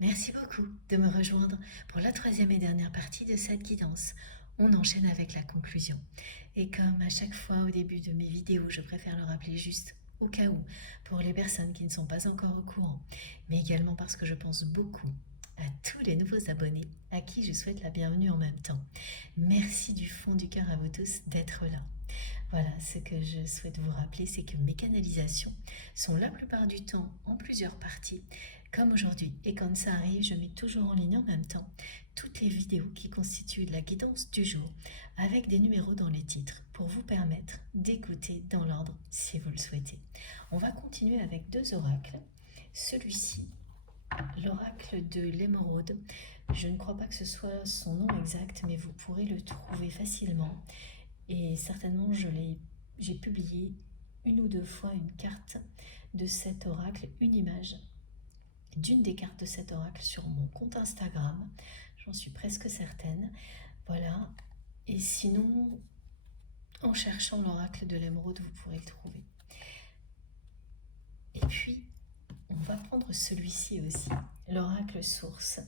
Merci beaucoup de me rejoindre pour la troisième et dernière partie de cette guidance. On enchaîne avec la conclusion. Et comme à chaque fois au début de mes vidéos, je préfère le rappeler juste au cas où, pour les personnes qui ne sont pas encore au courant, mais également parce que je pense beaucoup à tous les nouveaux abonnés à qui je souhaite la bienvenue en même temps. Merci du fond du cœur à vous tous d'être là. Voilà, ce que je souhaite vous rappeler, c'est que mes canalisations sont la plupart du temps en plusieurs parties, comme aujourd'hui. Et quand ça arrive, je mets toujours en ligne en même temps toutes les vidéos qui constituent la guidance du jour, avec des numéros dans les titres, pour vous permettre d'écouter dans l'ordre si vous le souhaitez. On va continuer avec deux oracles. Celui-ci, l'oracle de l'émeraude, je ne crois pas que ce soit son nom exact, mais vous pourrez le trouver facilement. Et certainement, j'ai publié une ou deux fois une carte de cet oracle, une image d'une des cartes de cet oracle sur mon compte Instagram. J'en suis presque certaine. Voilà. Et sinon, en cherchant l'oracle de l'émeraude, vous pourrez le trouver. Et puis, on va prendre celui-ci aussi, l'oracle source.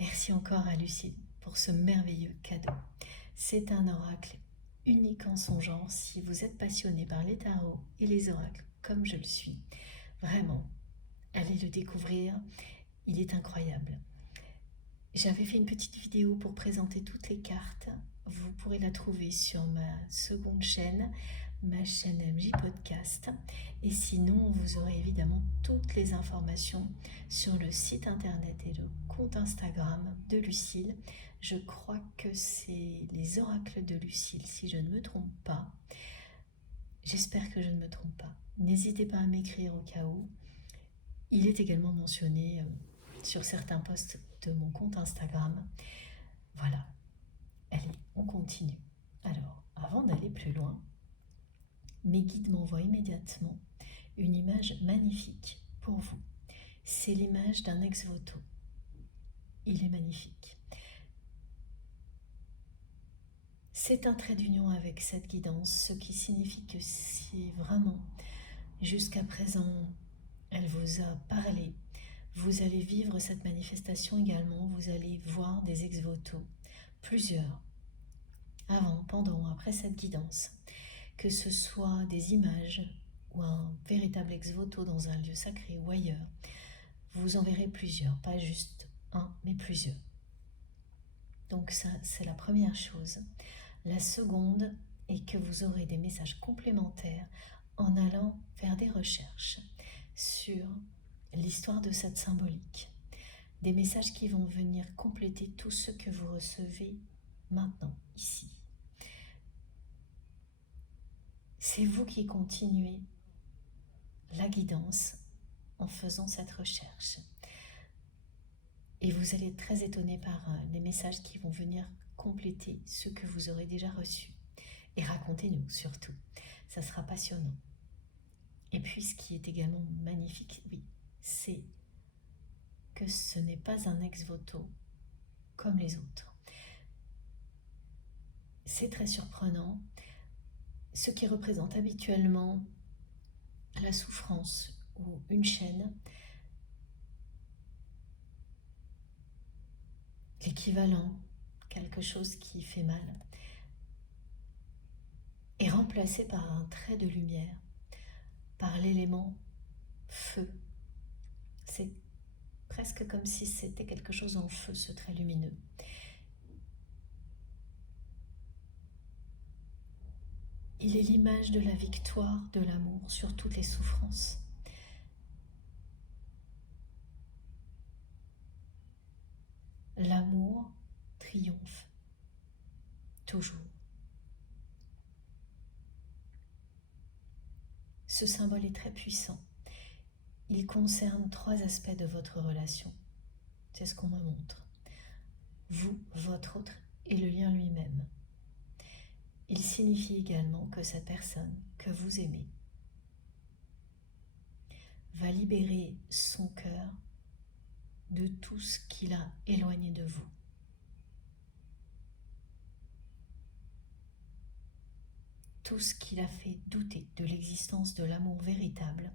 Merci encore à Lucille pour ce merveilleux cadeau. C'est un oracle unique en son genre si vous êtes passionné par les tarots et les oracles comme je le suis. Vraiment, allez le découvrir, il est incroyable. J'avais fait une petite vidéo pour présenter toutes les cartes. Vous pourrez la trouver sur ma seconde chaîne, ma chaîne MJ Podcast. Et sinon, vous aurez évidemment toutes les informations sur le site internet et le compte Instagram de Lucille. Je crois que c'est les oracles de Lucille, si je ne me trompe pas. J'espère que je ne me trompe pas. N'hésitez pas à m'écrire au cas où. Il est également mentionné sur certains posts de mon compte Instagram. Voilà. Allez, on continue. Alors, avant d'aller plus loin, mes guides m'envoient immédiatement une image magnifique pour vous. C'est l'image d'un ex-voto. Il est magnifique. C'est un trait d'union avec cette guidance, ce qui signifie que si vraiment, jusqu'à présent, elle vous a parlé, vous allez vivre cette manifestation également, vous allez voir des ex-voto, plusieurs, avant, pendant, après cette guidance, que ce soit des images ou un véritable ex-voto dans un lieu sacré ou ailleurs, vous en verrez plusieurs, pas juste un, mais plusieurs. Donc ça, c'est la première chose. La seconde est que vous aurez des messages complémentaires en allant faire des recherches sur l'histoire de cette symbolique. Des messages qui vont venir compléter tout ce que vous recevez maintenant, ici. C'est vous qui continuez la guidance en faisant cette recherche. Et vous allez être très étonné par les messages qui vont venir compléter ce que vous aurez déjà reçu. Et racontez-nous surtout, ça sera passionnant. Et puis ce qui est également magnifique, oui, c'est que ce n'est pas un ex-voto comme les autres. C'est très surprenant. Ce qui représente habituellement la souffrance ou une chaîne, l'équivalent, quelque chose qui fait mal, est remplacé par un trait de lumière, par l'élément feu. C'est presque comme si c'était quelque chose en feu, ce trait lumineux. Il est l'image de la victoire de l'amour sur toutes les souffrances. L'amour triomphe, toujours. Ce symbole est très puissant. Il concerne trois aspects de votre relation. C'est ce qu'on me montre. Vous, votre autre et le lien lui-même. Il signifie également que cette personne que vous aimez va libérer son cœur de tout ce qui l'a éloigné de vous. Tout ce qui l'a fait douter de l'existence de l'amour véritable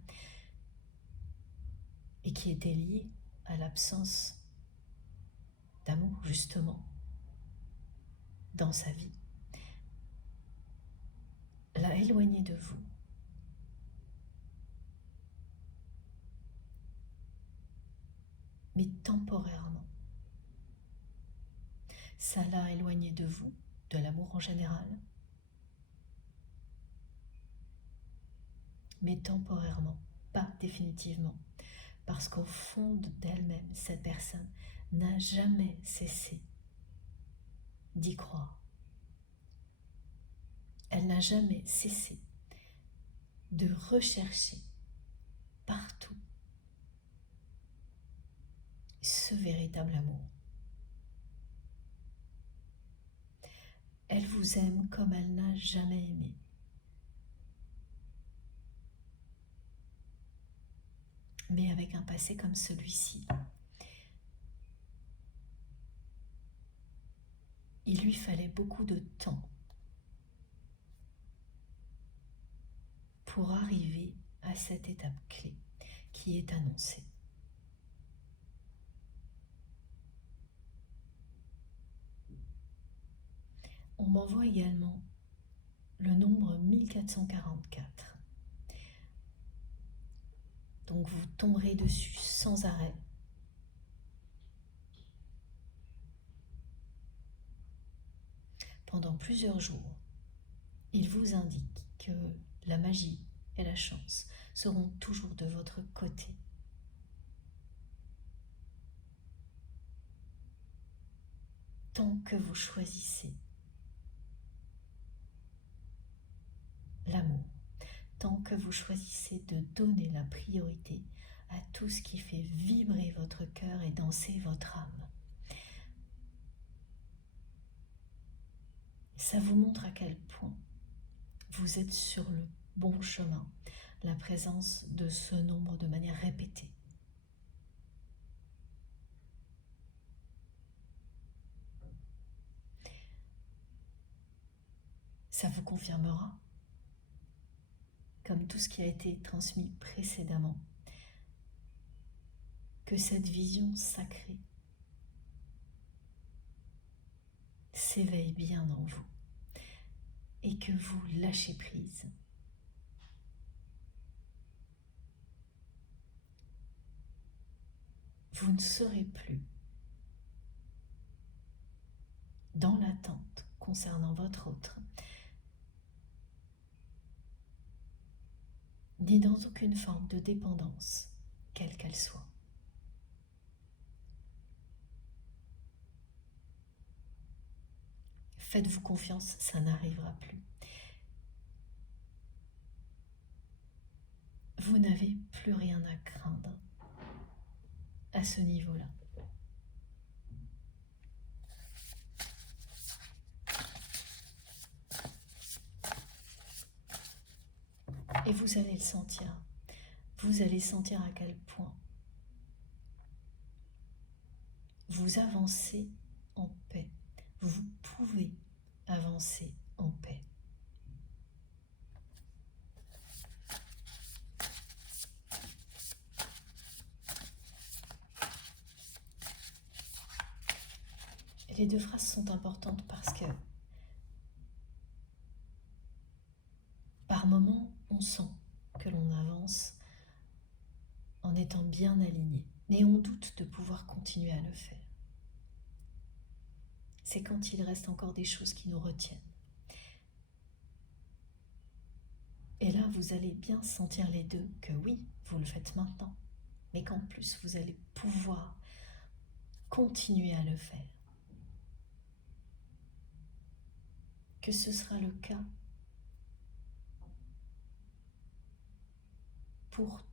et qui était lié à l'absence d'amour, justement, dans sa vie, l'a éloigné de vous. Mais temporairement. Ça l'a éloigné de vous, de l'amour en général, mais temporairement, pas définitivement, parce qu'au fond d'elle-même, cette personne n'a jamais cessé d'y croire. Elle n'a jamais cessé de rechercher partout ce véritable amour. Elle vous aime comme elle n'a jamais aimé. Mais avec un passé comme celui-ci, il lui fallait beaucoup de temps pour arriver à cette étape clé qui est annoncée. On m'envoie également le nombre 1444. Donc vous tomberez dessus sans arrêt. Pendant plusieurs jours, il vous indique que la magie et la chance seront toujours de votre côté. Tant que vous choisissez l'amour, tant que vous choisissez de donner la priorité à tout ce qui fait vibrer votre cœur et danser votre âme. Ça vous montre à quel point vous êtes sur le bon chemin, la présence de ce nombre de manière répétée. Ça vous confirmera, comme tout ce qui a été transmis précédemment, que cette vision sacrée s'éveille bien en vous et que vous lâchez prise. Vous ne serez plus dans l'attente concernant votre autre, ni dans aucune forme de dépendance, quelle qu'elle soit. Faites-vous confiance, ça n'arrivera plus. Vous n'avez plus rien à craindre à ce niveau-là. Et vous allez le sentir. Vous allez sentir à quel point vous avancez en paix. Vous pouvez avancer en paix. Et les deux phrases sont importantes parce que par moments, on sent que l'on avance en étant bien aligné, mais on doute de pouvoir continuer à le faire. C'est quand il reste encore des choses qui nous retiennent. Et là, vous allez bien sentir les deux, que oui, vous le faites maintenant, mais qu'en plus, vous allez pouvoir continuer à le faire. Que ce sera le cas pour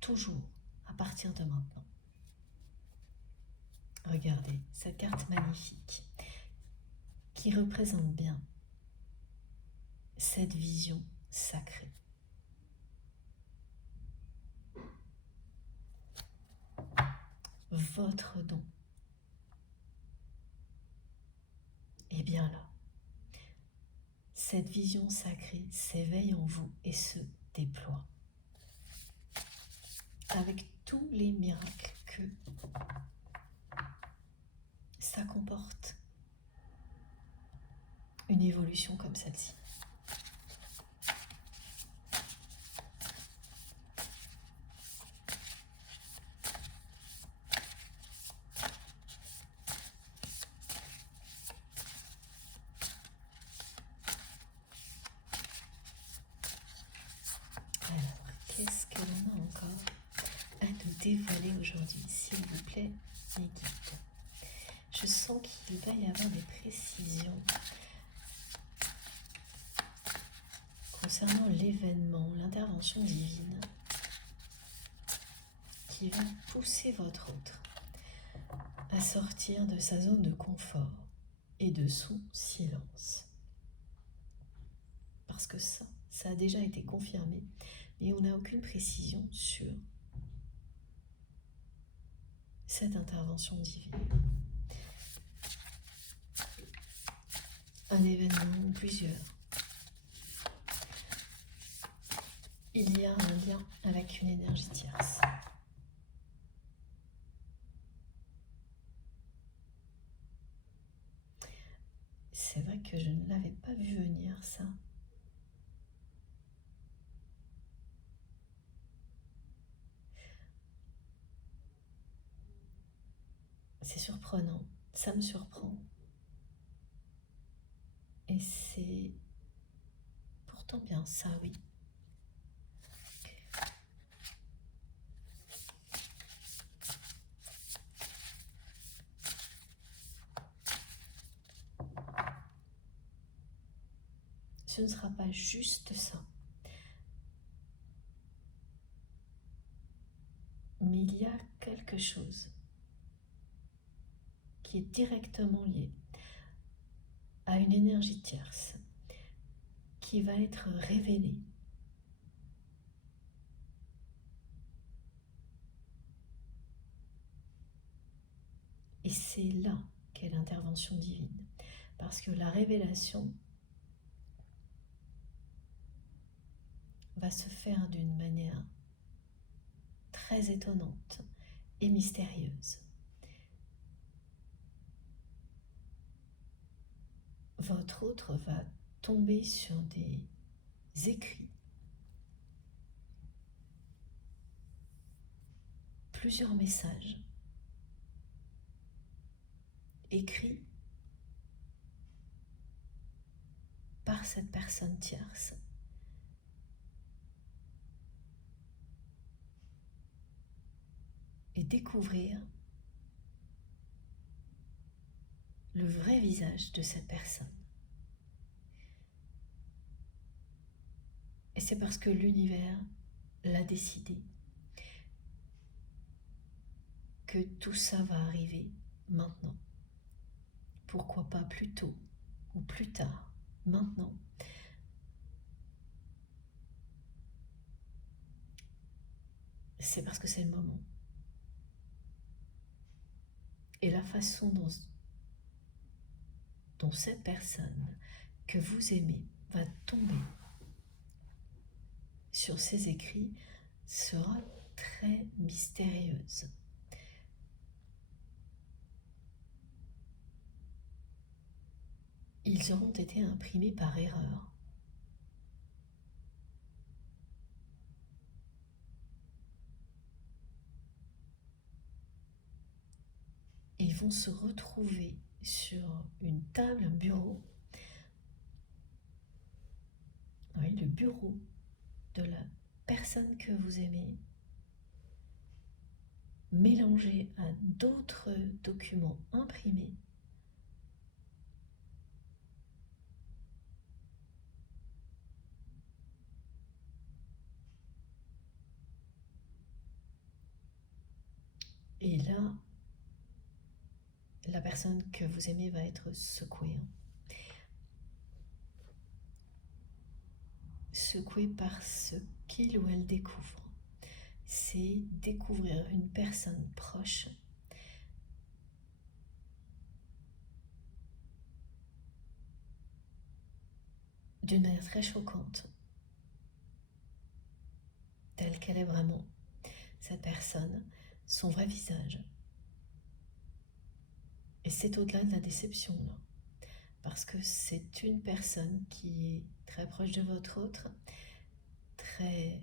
toujours, à partir de maintenant. Regardez cette carte magnifique qui représente bien cette vision sacrée. Votre don est bien là. Cette vision sacrée s'éveille en vous et se déploie avec tous les miracles que ça comporte une évolution comme celle-ci. Qu'est-ce que l'on a encore à nous dévoiler aujourd'hui, s'il vous plaît, mes guides? Je sens qu'il va y avoir des précisions concernant l'événement, l'intervention divine qui va pousser votre autre à sortir de sa zone de confort et de son silence. Parce que ça a déjà été confirmé, mais on n'a aucune précision sur cette intervention divine. Un événement ou plusieurs. Il y a un lien avec une énergie tierce. C'est vrai que je ne l'avais pas vu venir, ça. C'est surprenant, ça me surprend. Et c'est pourtant bien ça, oui. Ce ne sera pas juste ça. Mais il y a quelque chose qui est directement lié à une énergie tierce qui va être révélée. Et c'est là qu'est l'intervention divine. Parce que la révélation va se faire d'une manière très étonnante et mystérieuse. Votre autre va tomber sur des écrits, plusieurs messages écrits par cette personne tierce. Et découvrir le vrai visage de cette personne. Et c'est parce que l'univers l'a décidé que tout ça va arriver maintenant. Pourquoi pas plus tôt ou plus tard, maintenant. C'est parce que c'est le moment. Et la façon dont cette personne que vous aimez va tomber sur ces écrits sera très mystérieuse. Ils auront été imprimés par erreur. Ils vont se retrouver sur une table, un bureau. Oui, le bureau de la personne que vous aimez, mélangé à d'autres documents imprimés. Et là, la personne que vous aimez va être secouée. Secouée par ce qu'il ou elle découvre. C'est découvrir une personne proche d'une manière très choquante, telle qu'elle est vraiment. Cette personne son vrai visage. Et c'est au-delà de la déception, là. Parce que c'est une personne qui est très proche de votre autre, très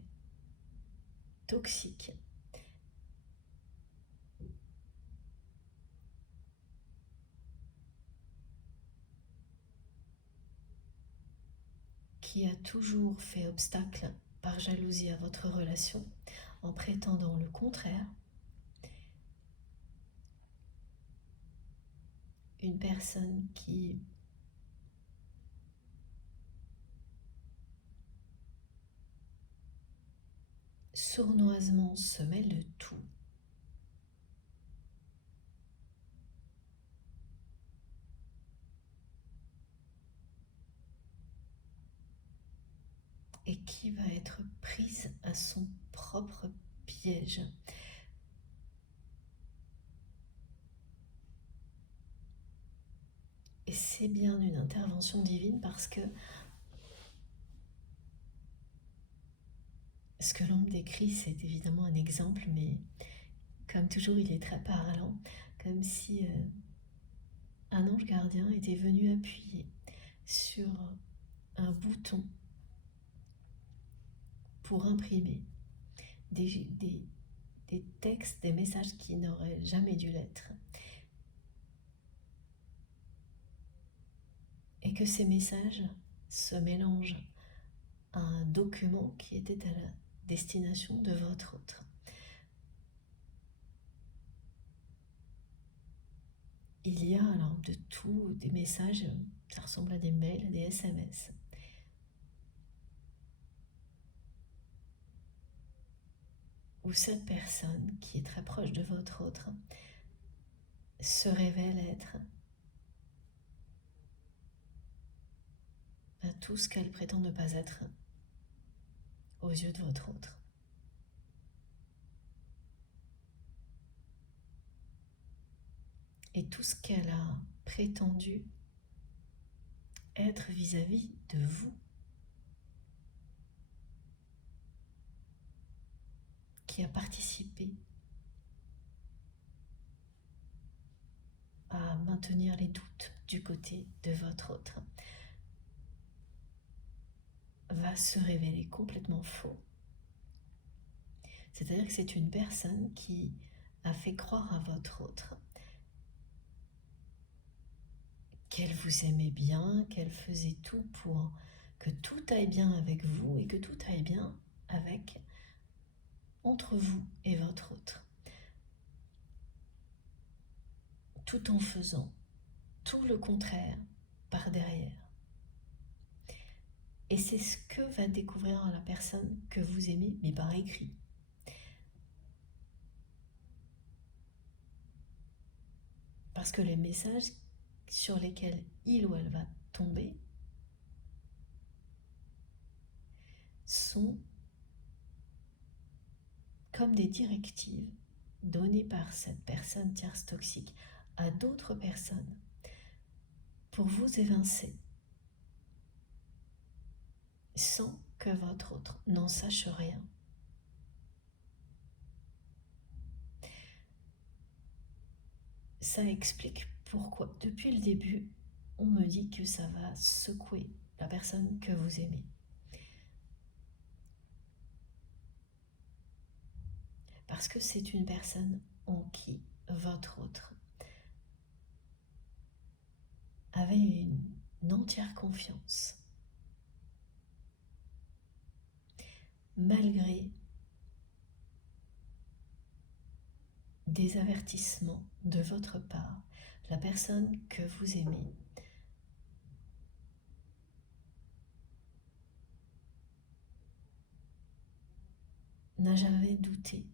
toxique, qui a toujours fait obstacle par jalousie à votre relation en prétendant le contraire. Une personne qui sournoisement se mêle de tout. Et qui va être prise à son propre piège. Et c'est bien une intervention divine parce que ce que l'on me décrit, c'est évidemment un exemple, mais comme toujours, il est très parlant, comme si un ange gardien était venu appuyer sur un bouton pour imprimer des textes, des messages qui n'auraient jamais dû l'être. Et que ces messages se mélangent à un document qui était à la destination de votre autre. Il y a alors de tout, des messages, ça ressemble à des mails, à des SMS. Où cette personne qui est très proche de votre autre se révèle être tout ce qu'elle prétend ne pas être aux yeux de votre autre. Et tout ce qu'elle a prétendu être vis-à-vis de vous, qui a participé à maintenir les doutes du côté de votre autre, va se révéler complètement faux. C'est-à-dire que c'est une personne qui a fait croire à votre autre qu'elle vous aimait bien, qu'elle faisait tout pour que tout aille bien avec vous et que tout aille bien entre vous et votre autre. Tout en faisant tout le contraire par derrière. Et c'est ce que va découvrir la personne que vous aimez, mais par écrit. Parce que les messages sur lesquels il ou elle va tomber sont comme des directives données par cette personne tierce toxique à d'autres personnes pour vous évincer sans que votre autre n'en sache rien. Ça explique pourquoi, depuis le début, on me dit que ça va secouer la personne que vous aimez. Parce que c'est une personne en qui votre autre avait une entière confiance. Malgré des avertissements de votre part, la personne que vous aimez n'a jamais douté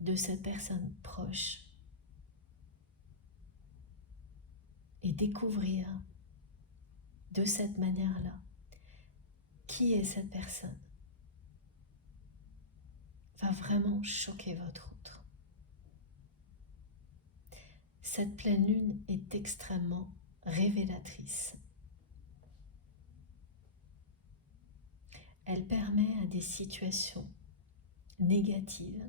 de cette personne proche et découvrir de cette manière-là qui est cette personne va vraiment choquer votre autre. Cette pleine lune est extrêmement révélatrice. Elle permet à des situations négative,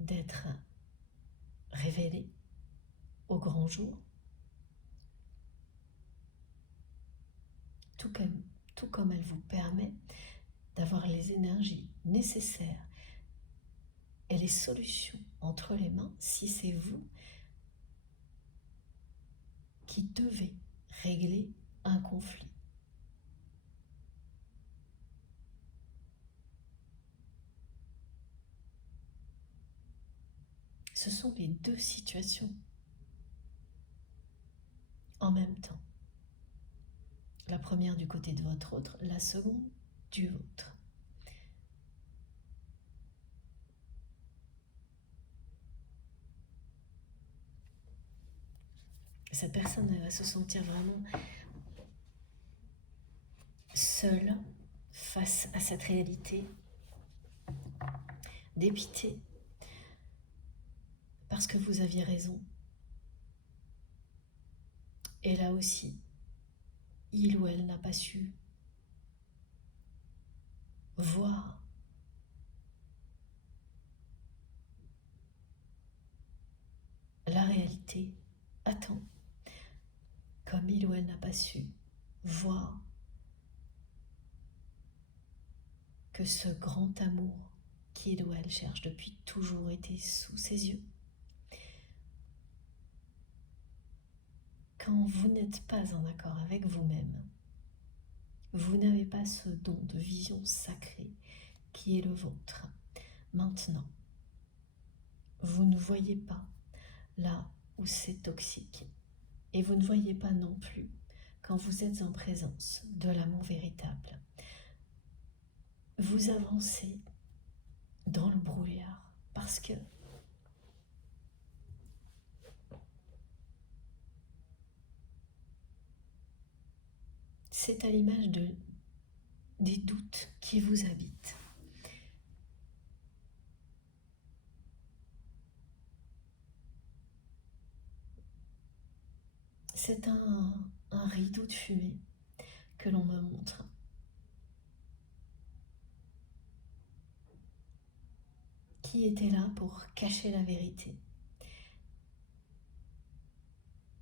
d'être révélée au grand jour, tout comme elle vous permet d'avoir les énergies nécessaires et les solutions entre les mains si c'est vous qui devez régler un conflit. Ce sont les deux situations en même temps. La première du côté de votre autre, la seconde du vôtre. Cette personne elle va se sentir vraiment seule face à cette réalité, dépitée, parce que vous aviez raison. Et là aussi, il ou elle n'a pas su voir la réalité à temps, comme il ou elle n'a pas su voir que ce grand amour qu'il ou elle cherche depuis toujours était sous ses yeux. Quand vous n'êtes pas en accord avec vous-même, vous n'avez pas ce don de vision sacrée qui est le vôtre. Maintenant, vous ne voyez pas là où c'est toxique et vous ne voyez pas non plus quand vous êtes en présence de l'amour véritable. Vous avancez dans le brouillard parce que c'est à l'image des doutes qui vous habitent. C'est un rideau de fumée que l'on me montre. Qui était là pour cacher la vérité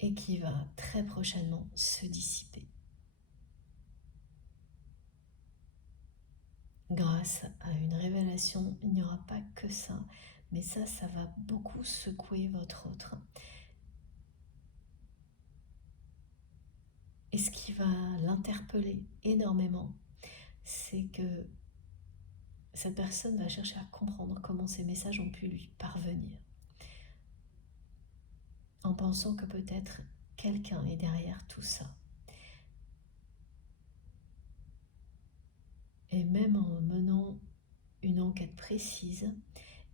et qui va très prochainement se dissiper. Grâce à une révélation, il n'y aura pas que ça, mais ça va beaucoup secouer votre autre. Et ce qui va l'interpeller énormément, c'est que cette personne va chercher à comprendre comment ces messages ont pu lui parvenir, en pensant que peut-être quelqu'un est derrière tout ça. Et même en menant une enquête précise,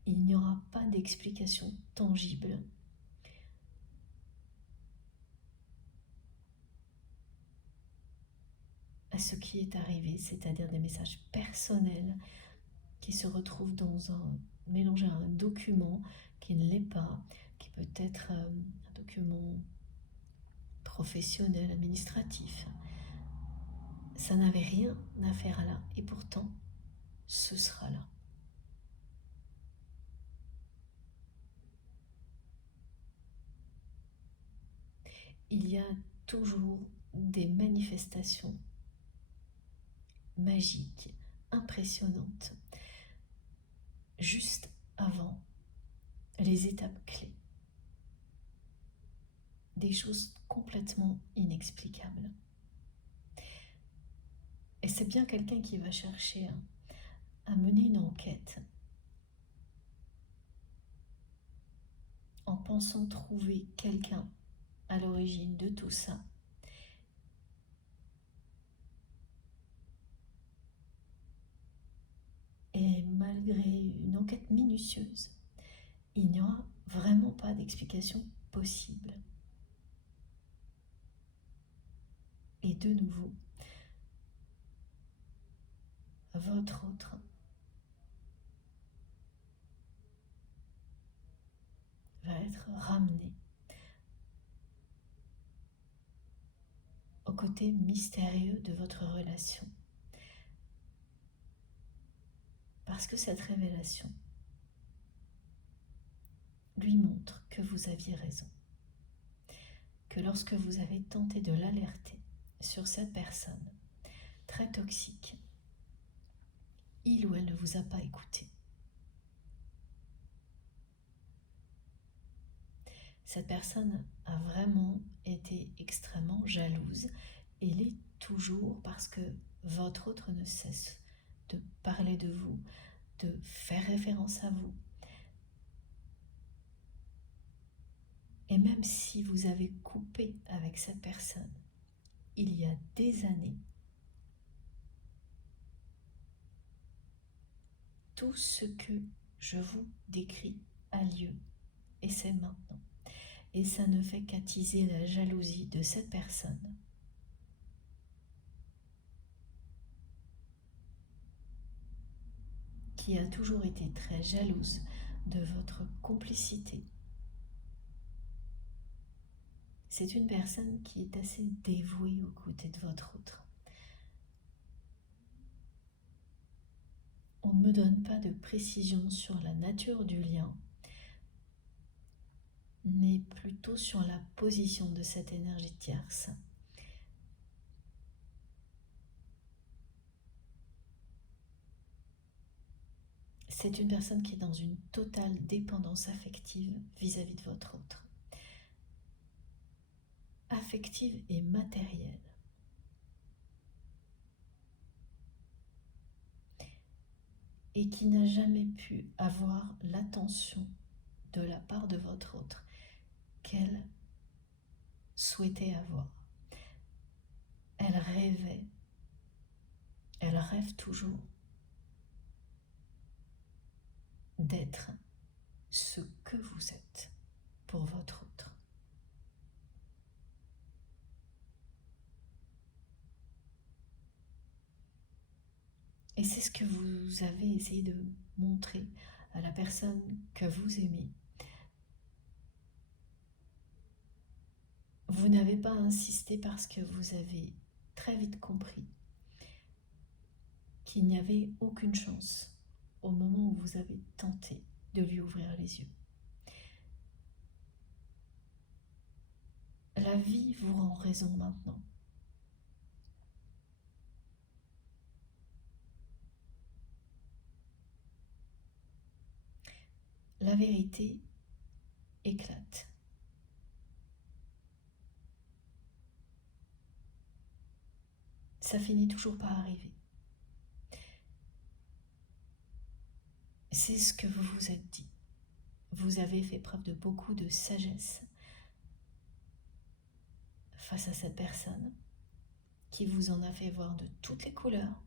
il n'y aura pas d'explication tangible à ce qui est arrivé, c'est-à-dire des messages personnels qui se retrouvent mélangés à un document qui ne l'est pas, qui peut être un document professionnel, administratif. Ça n'avait rien à faire là, et pourtant, ce sera là. Il y a toujours des manifestations magiques, impressionnantes, juste avant les étapes clés. Des choses complètement inexplicables. Et c'est bien quelqu'un qui va chercher à mener une enquête en pensant trouver quelqu'un à l'origine de tout ça. Et malgré une enquête minutieuse, il n'y aura vraiment pas d'explication possible. Et de nouveau, votre autre va être ramené côté mystérieux de votre relation. Parce que cette révélation lui montre que vous aviez raison. Que lorsque vous avez tenté de l'alerter sur cette personne très toxique, il ou elle ne vous a pas écouté. Cette personne a vraiment été extrêmement jalouse et l'est toujours parce que votre autre ne cesse de parler de vous, de faire référence à vous. Et même si vous avez coupé avec cette personne il y a des années, tout ce que je vous décris a lieu et c'est maintenant. Et ça ne fait qu'attiser la jalousie de cette personne. Qui a toujours été très jalouse de votre complicité. C'est une personne qui est assez dévouée aux côtés de votre autre. On ne me donne pas de précision sur la nature du lien, mais plutôt sur la position de cette énergie tierce. C'est une personne qui est dans une totale dépendance affective vis-à-vis de votre autre. Affective et matérielle. Et qui n'a jamais pu avoir l'attention de la part de votre autre qu'elle souhaitait avoir. Elle rêvait, elle rêve toujours d'être ce que vous êtes pour votre autre. Et c'est ce que vous avez essayé de montrer à la personne que vous aimez. Vous n'avez pas insisté parce que vous avez très vite compris qu'il n'y avait aucune chance au moment où vous avez tenté de lui ouvrir les yeux. La vie vous rend raison maintenant. La vérité éclate. Ça finit toujours par arriver. C'est ce que vous vous êtes dit. Vous avez fait preuve de beaucoup de sagesse face à cette personne qui vous en a fait voir de toutes les couleurs.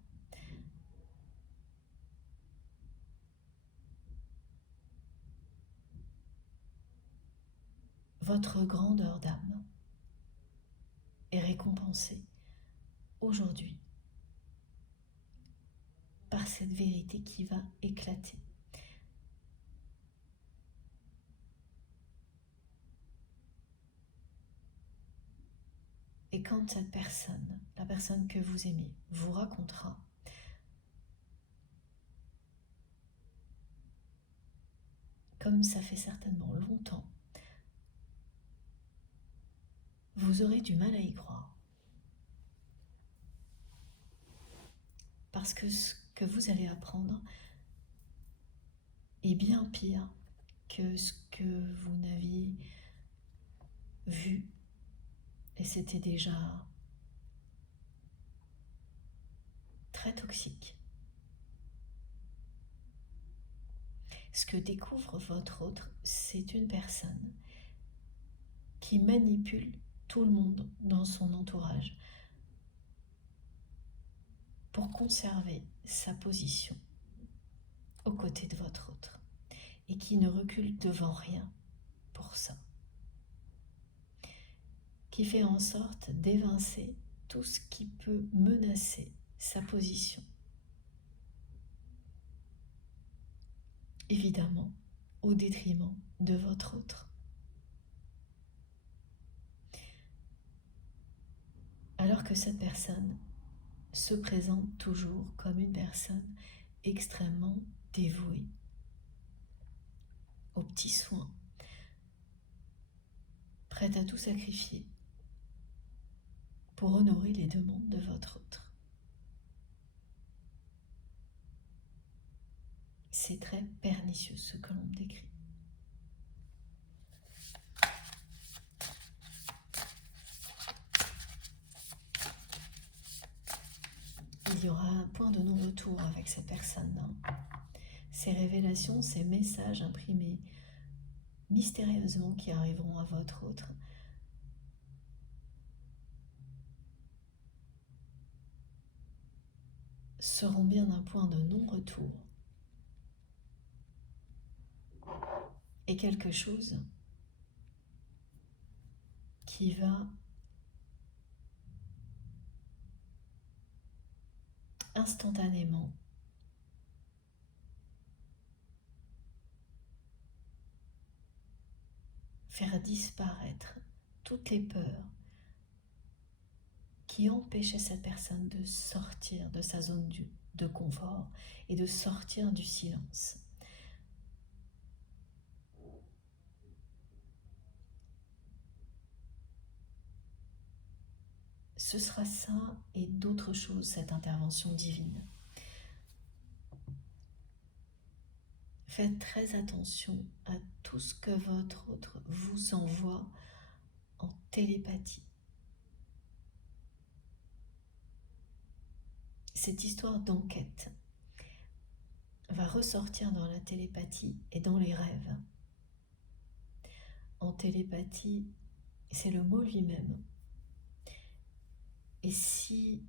Votre grandeur d'âme est récompensée aujourd'hui par cette vérité qui va éclater. Et quand cette personne, la personne que vous aimez, vous racontera comme ça fait certainement longtemps, vous aurez du mal à y croire. Parce que ce que vous allez apprendre est bien pire que ce que vous n'aviez vu. Et c'était déjà très toxique. Ce que découvre votre autre, c'est une personne qui manipule tout le monde dans son entourage pour conserver sa position aux côtés de votre autre et qui ne recule devant rien pour ça, qui fait en sorte d'évincer tout ce qui peut menacer sa position. Évidemment, au détriment de votre autre. alors que cette personne se présente toujours comme une personne extrêmement dévouée aux petits soins, prête à tout sacrifier pour honorer les demandes de votre autre. C'est très pernicieux ce que l'on me décrit. Il y aura un point de non-retour avec cette personne. Ces révélations, ces messages imprimés mystérieusement qui arriveront à votre autre seront bien un point de non-retour et quelque chose qui va instantanément faire disparaître toutes les peurs qui empêchaient cette personne de sortir de sa zone de confort et de sortir du silence. Ce sera ça et d'autres choses, cette intervention divine. Faites très attention à tout ce que votre autre vous envoie en télépathie. Cette histoire d'enquête va ressortir dans la télépathie et dans les rêves. En télépathie, c'est le mot lui-même. Et si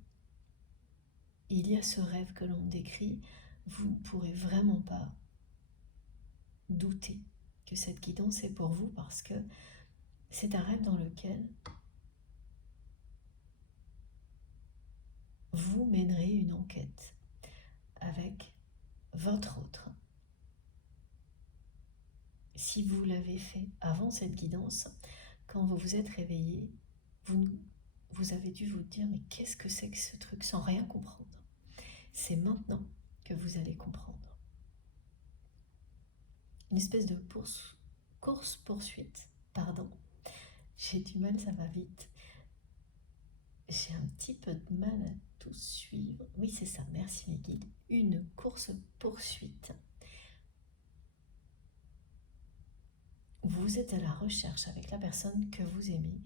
il y a ce rêve que l'on décrit, vous ne pourrez vraiment pas douter que cette guidance est pour vous parce que c'est un rêve dans lequel vous mènerez une enquête avec votre autre. Si vous l'avez fait avant cette guidance, quand vous vous êtes réveillé, vous avez dû vous dire mais qu'est-ce que c'est que ce truc sans rien comprendre. C'est maintenant que vous allez comprendre. Une espèce de course-poursuite, pardon. J'ai du mal, ça va vite. J'ai un petit peu de mal à tout suivre. Oui, c'est ça, merci mes guides. Une course-poursuite. Vous êtes à la recherche avec la personne que vous aimez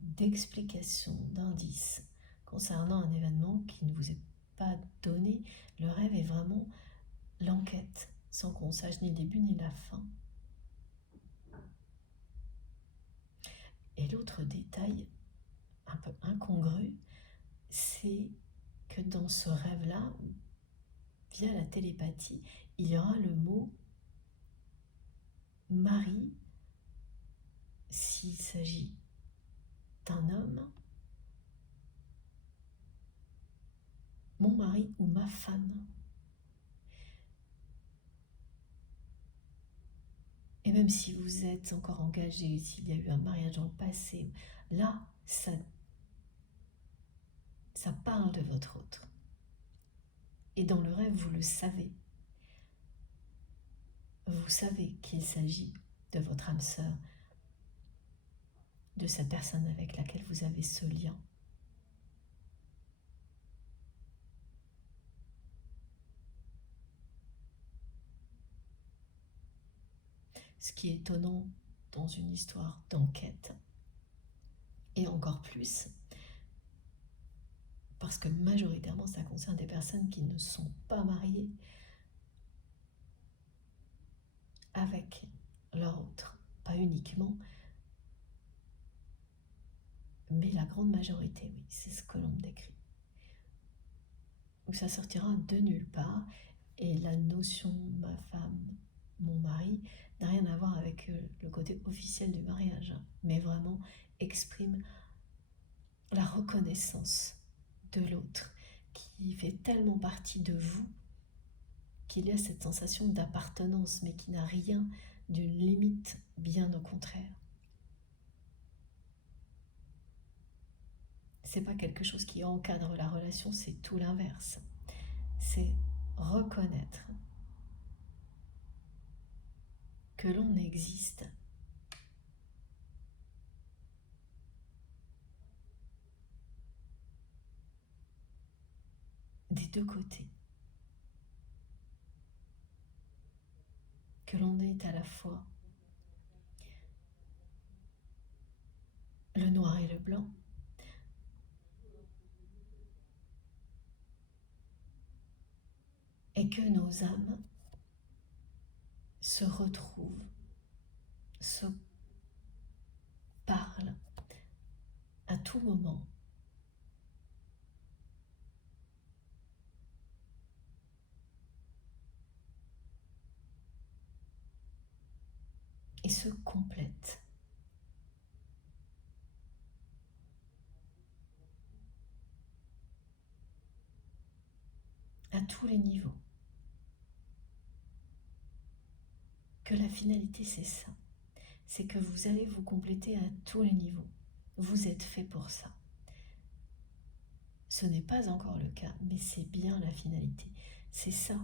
d'explications, d'indices concernant un événement qui ne vous est pas donné. Le rêve est vraiment l'enquête, sans qu'on sache ni le début ni la fin. Et l'autre détail un peu incongru, c'est que dans ce rêve-là, via la télépathie, il y aura le mot mari s'il s'agit d'un homme, mon mari ou ma femme. Et même si vous êtes encore engagé, s'il y a eu un mariage dans le passé, là, ça parle de votre autre. Et dans le rêve, vous le savez. Vous savez qu'il s'agit de votre âme sœur, de cette personne avec laquelle vous avez ce lien. Ce qui est étonnant dans une histoire d'enquête, et encore plus, parce que majoritairement ça concerne des personnes qui ne sont pas mariées avec leur autre, pas uniquement, mais la grande majorité, oui, c'est ce que l'on me décrit. Donc ça sortira de nulle part, et la notion ma femme, mon mari, n'a rien à voir avec le côté officiel du mariage, mais vraiment exprime la reconnaissance de l'autre, qui fait tellement partie de vous qu'il y a cette sensation d'appartenance, mais qui n'a rien d'une limite, bien au contraire. c'est pas quelque chose qui encadre la relation, c'est tout l'inverse. C'est reconnaître que l'on existe des deux côtés. Que l'on est à la fois le noir et le blanc, et que nos âmes se retrouvent, se parlent à tout moment. Et se complètent. À tous les niveaux. Que la finalité, c'est ça. C'est que vous allez vous compléter à tous les niveaux. Vous êtes fait pour ça. Ce n'est pas encore le cas, mais c'est bien la finalité. C'est ça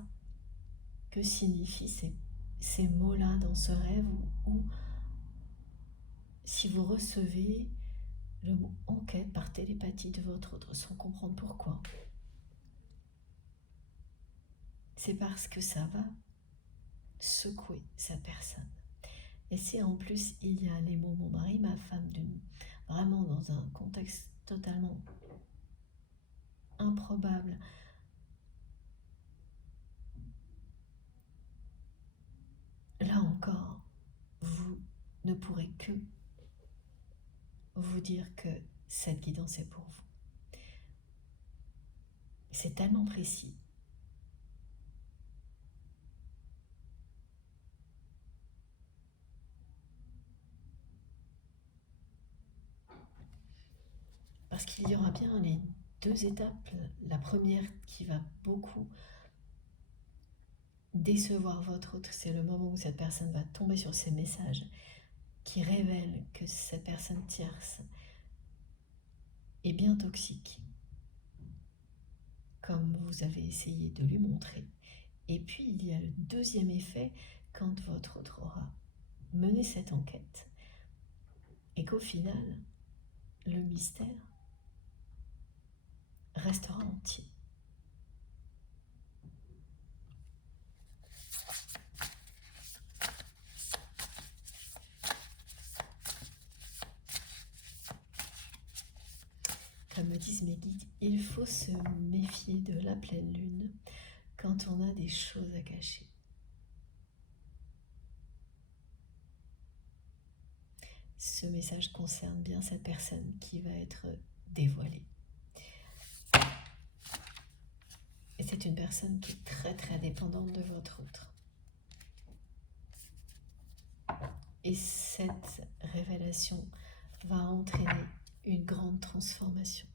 que signifient ces mots-là dans ce rêve où si vous recevez le mot « enquête » par télépathie de votre autre sans comprendre pourquoi, c'est parce que ça va secouer sa personne. Et si en plus il y a les mots « mon mari, ma femme », vraiment dans un contexte totalement improbable, là encore, vous ne pourrez que vous dire que cette guidance est pour vous. C'est tellement précis. Parce qu'il y aura bien les deux étapes. La première qui va beaucoup décevoir votre autre, c'est le moment où cette personne va tomber sur ces messages qui révèlent que cette personne tierce est bien toxique, comme vous avez essayé de lui montrer. Et puis il y a le deuxième effet quand votre autre aura mené cette enquête et qu'au final, le mystère restera entier. Comme me disent mes guides, il faut se méfier de la pleine lune quand on a des choses à cacher. Ce message concerne bien cette personne qui va être dévoilée. Et c'est une personne qui est très très dépendante de votre autre. Et cette révélation va entraîner une grande transformation.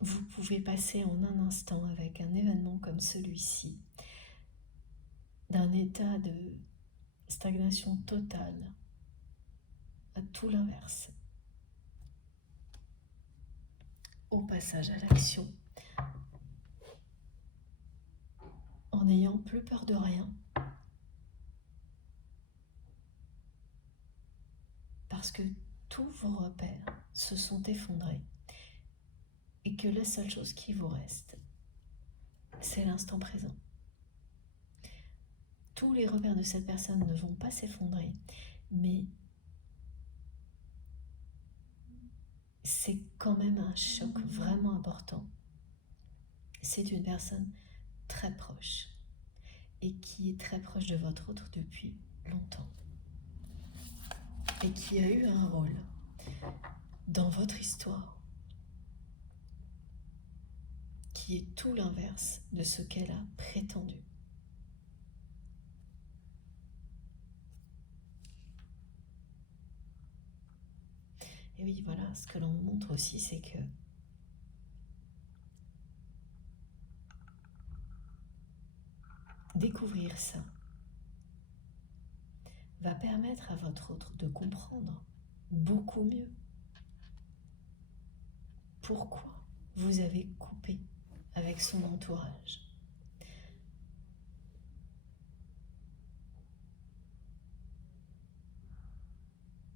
Vous pouvez passer en un instant avec un événement comme celui-ci, d'un état de stagnation totale à tout l'inverse, au passage à l'action, en n'ayant plus peur de rien, parce que tous vos repères se sont effondrés et que la seule chose qui vous reste, c'est l'instant présent. Tous les repères de cette personne ne vont pas s'effondrer, mais c'est quand même un choc vraiment important. C'est une personne très proche et qui est très proche de votre autre depuis longtemps et qui a eu un rôle dans votre histoire qui est tout l'inverse de ce qu'elle a prétendu. Et oui, voilà, ce que l'on montre aussi, c'est que découvrir ça, va permettre à votre autre de comprendre beaucoup mieux pourquoi vous avez coupé avec son entourage.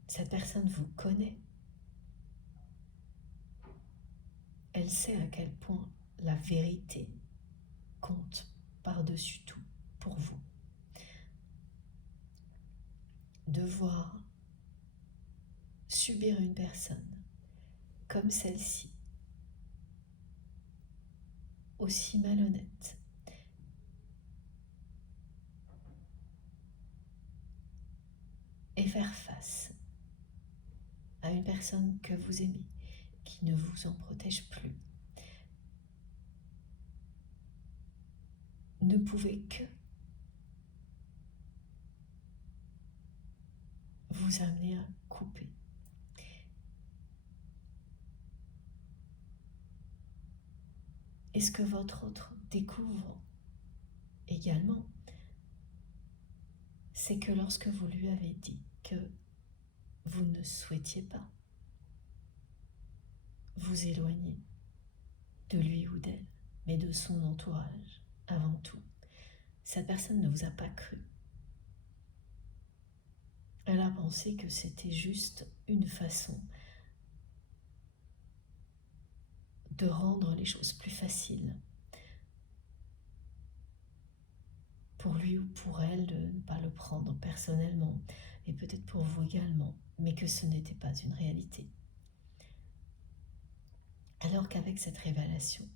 Cette personne vous connaît. Elle sait à quel point la vérité compte par-dessus tout pour vous. Devoir subir une personne comme celle-ci, aussi malhonnête, et faire face à une personne que vous aimez, qui ne vous en protège plus, ne pouvez que vous amener à couper. Et ce que votre autre découvre également, c'est que lorsque vous lui avez dit que vous ne souhaitiez pas vous éloigner de lui ou d'elle, mais de son entourage avant tout, cette personne ne vous a pas cru. Elle a pensé que c'était juste une façon de rendre les choses plus faciles pour lui ou pour elle, de ne pas le prendre personnellement, et peut-être pour vous également, mais que ce n'était pas une réalité. Alors qu'avec cette révélation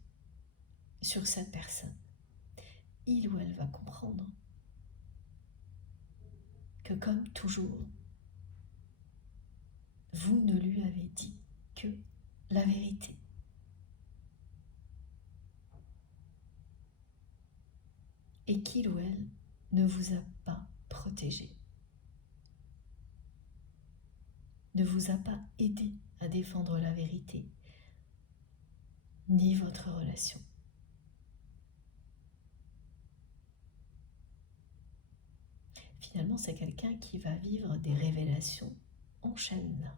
sur cette personne, il ou elle va comprendre que comme toujours, vous ne lui avez dit que la vérité. Et qu'il ou elle ne vous a pas protégé, ne vous a pas aidé à défendre la vérité, ni votre relation. Finalement, c'est quelqu'un qui va vivre des révélations en chaîne,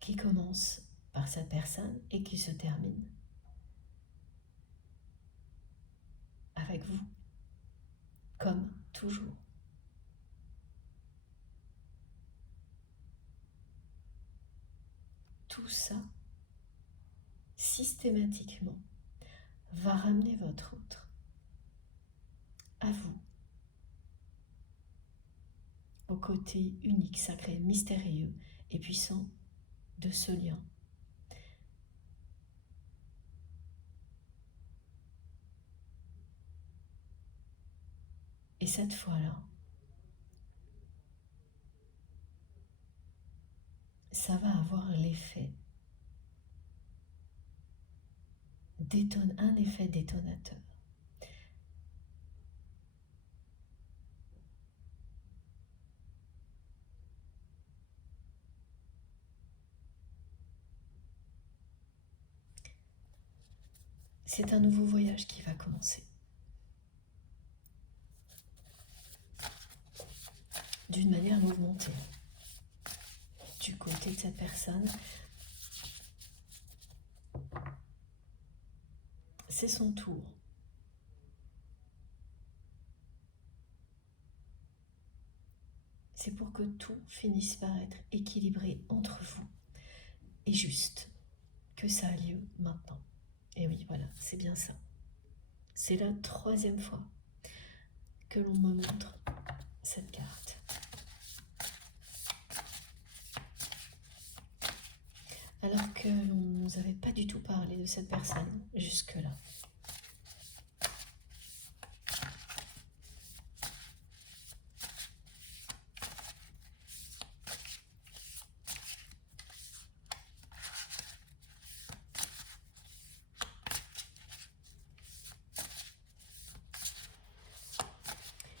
qui commence par cette personne et qui se termine avec vous, comme toujours. Tout ça, systématiquement, va ramener votre autre à vous, au côté unique, sacré, mystérieux et puissant de ce lien. Et cette fois-là, ça va avoir l'effet un effet détonateur. C'est un nouveau voyage qui va commencer. D'une manière mouvementée. Du côté de cette personne, c'est son tour. C'est pour que tout finisse par être équilibré entre vous et juste que ça a lieu maintenant. Et oui, voilà, c'est bien ça. C'est la 3e fois que l'on me montre cette carte. Alors que l'on ne nous avait pas du tout parlé de cette personne jusque-là.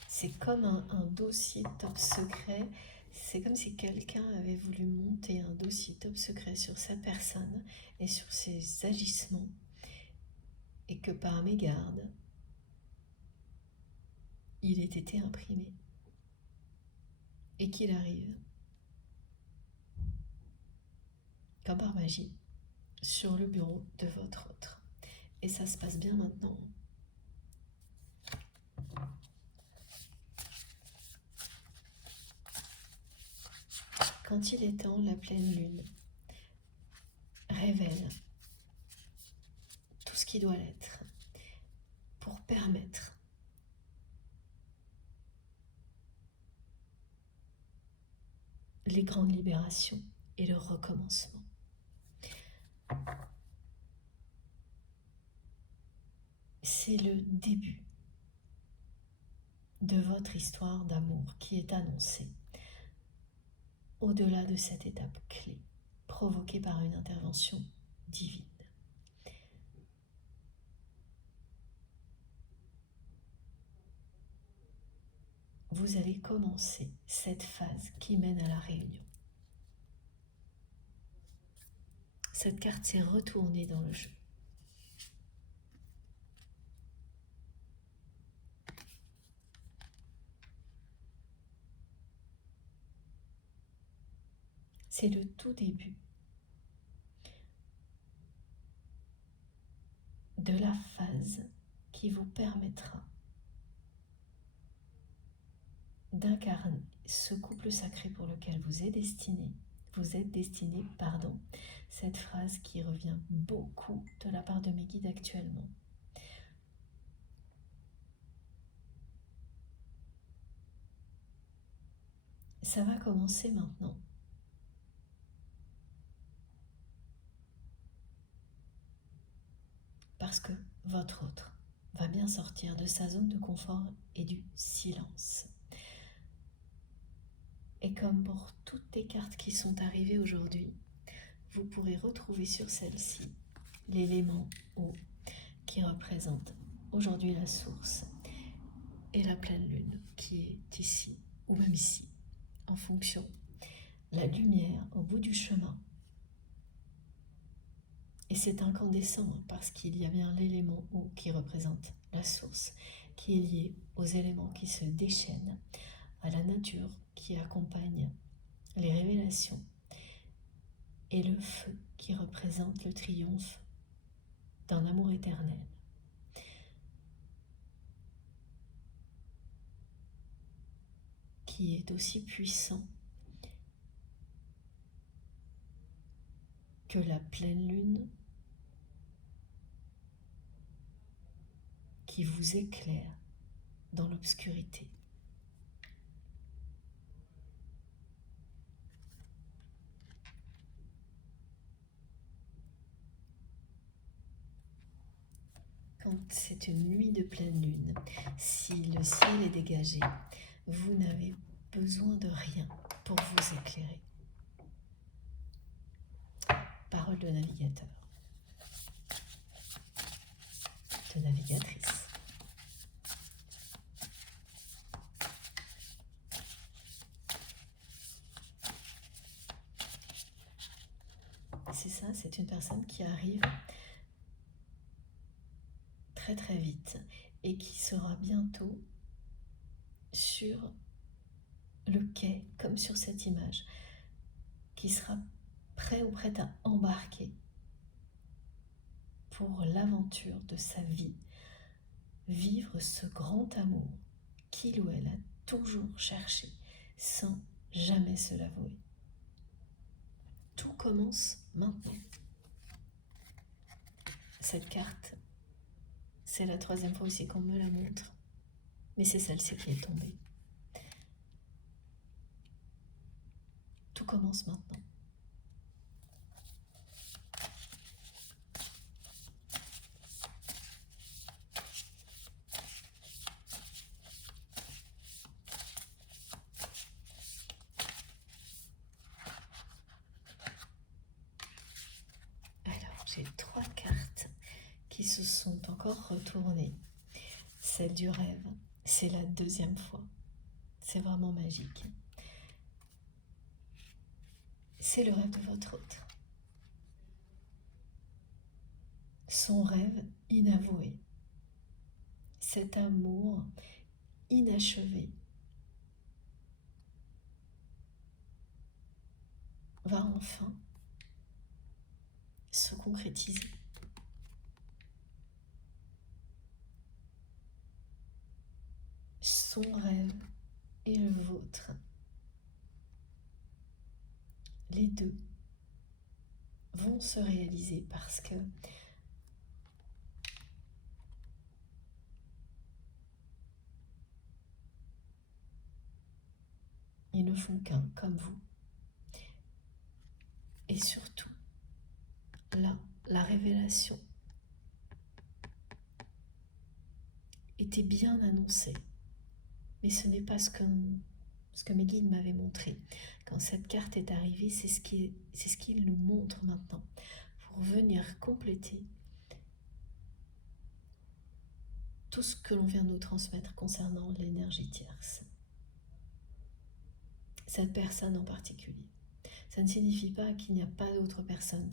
C'est comme un dossier top secret. C'est comme si quelqu'un avait voulu monter un dossier top secret sur cette personne et sur ses agissements, et que par mégarde, il ait été imprimé et qu'il arrive, comme par magie, sur le bureau de votre autre. Et ça se passe bien maintenant. Quand il est temps, la pleine lune révèle tout ce qui doit l'être pour permettre les grandes libérations et le recommencement. C'est le début de votre histoire d'amour qui est annoncée au-delà de cette étape clé provoquée par une intervention divine. Vous allez commencer cette phase qui mène à la réunion. Cette carte s'est retournée dans le jeu. C'est le tout début de la phase qui vous permettra d'incarner ce couple sacré pour lequel vous êtes destiné, cette phrase qui revient beaucoup de la part de mes guides actuellement. Ça va commencer maintenant. Parce que votre autre va bien sortir de sa zone de confort et du silence. Et comme pour toutes les cartes qui sont arrivées aujourd'hui, vous pourrez retrouver sur celle-ci l'élément eau qui représente aujourd'hui la source et la pleine lune qui est ici ou même ici en fonction. La lumière au bout du chemin. Et c'est incandescent parce qu'il y a bien l'élément eau qui représente la source, qui est lié aux éléments qui se déchaînent, à la nature qui accompagne les révélations, et le feu qui représente le triomphe d'un amour éternel. Qui est aussi puissant que la pleine lune qui vous éclaire dans l'obscurité. Quand c'est une nuit de pleine lune, si le ciel est dégagé, vous n'avez besoin de rien pour vous éclairer. Parole de navigateur, de navigatrice. C'est ça, c'est une personne qui arrive très très vite et qui sera bientôt sur le quai, comme sur cette image, qui sera prêt ou prête à embarquer pour l'aventure de sa vie, vivre ce grand amour qu'il ou elle a toujours cherché sans jamais se l'avouer. Tout commence maintenant. Cette carte, c'est la 3e fois aussi qu'on me la montre, mais c'est celle-ci qui est tombée. Tout commence maintenant. Alors, j'ai 3 cartes qui se sont encore retournées. Celle du rêve, c'est la 2e fois. C'est vraiment magique. C'est le rêve de votre autre. Son rêve inavoué. « Cet amour inachevé » va enfin se concrétiser. Son rêve et le vôtre, les deux, vont se réaliser parce que ils ne font qu'un comme vous. Et surtout, là, la révélation était bien annoncée, mais ce n'est pas ce que mes guides m'avaient montré. Quand cette carte est arrivée, c'est ce qu'ils nous montrent maintenant, pour venir compléter tout ce que l'on vient de nous transmettre concernant l'énergie tierce. Cette personne en particulier. Ça ne signifie pas qu'il n'y a pas d'autres personnes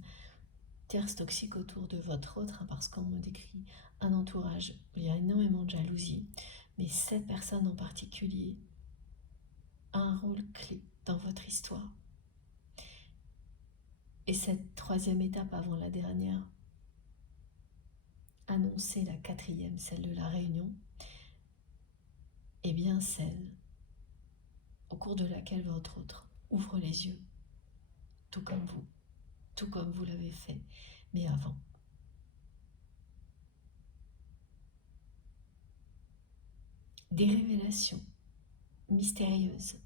tierces toxiques autour de votre autre, parce qu'on me décrit un entourage où il y a énormément de jalousie, mais cette personne en particulier a un rôle clé dans votre histoire. Et cette troisième étape avant la dernière, annoncer la quatrième, celle de la réunion, est bien celle au cours de laquelle votre autre ouvre les yeux, tout comme vous l'avez fait, mais avant. Des révélations mystérieuses,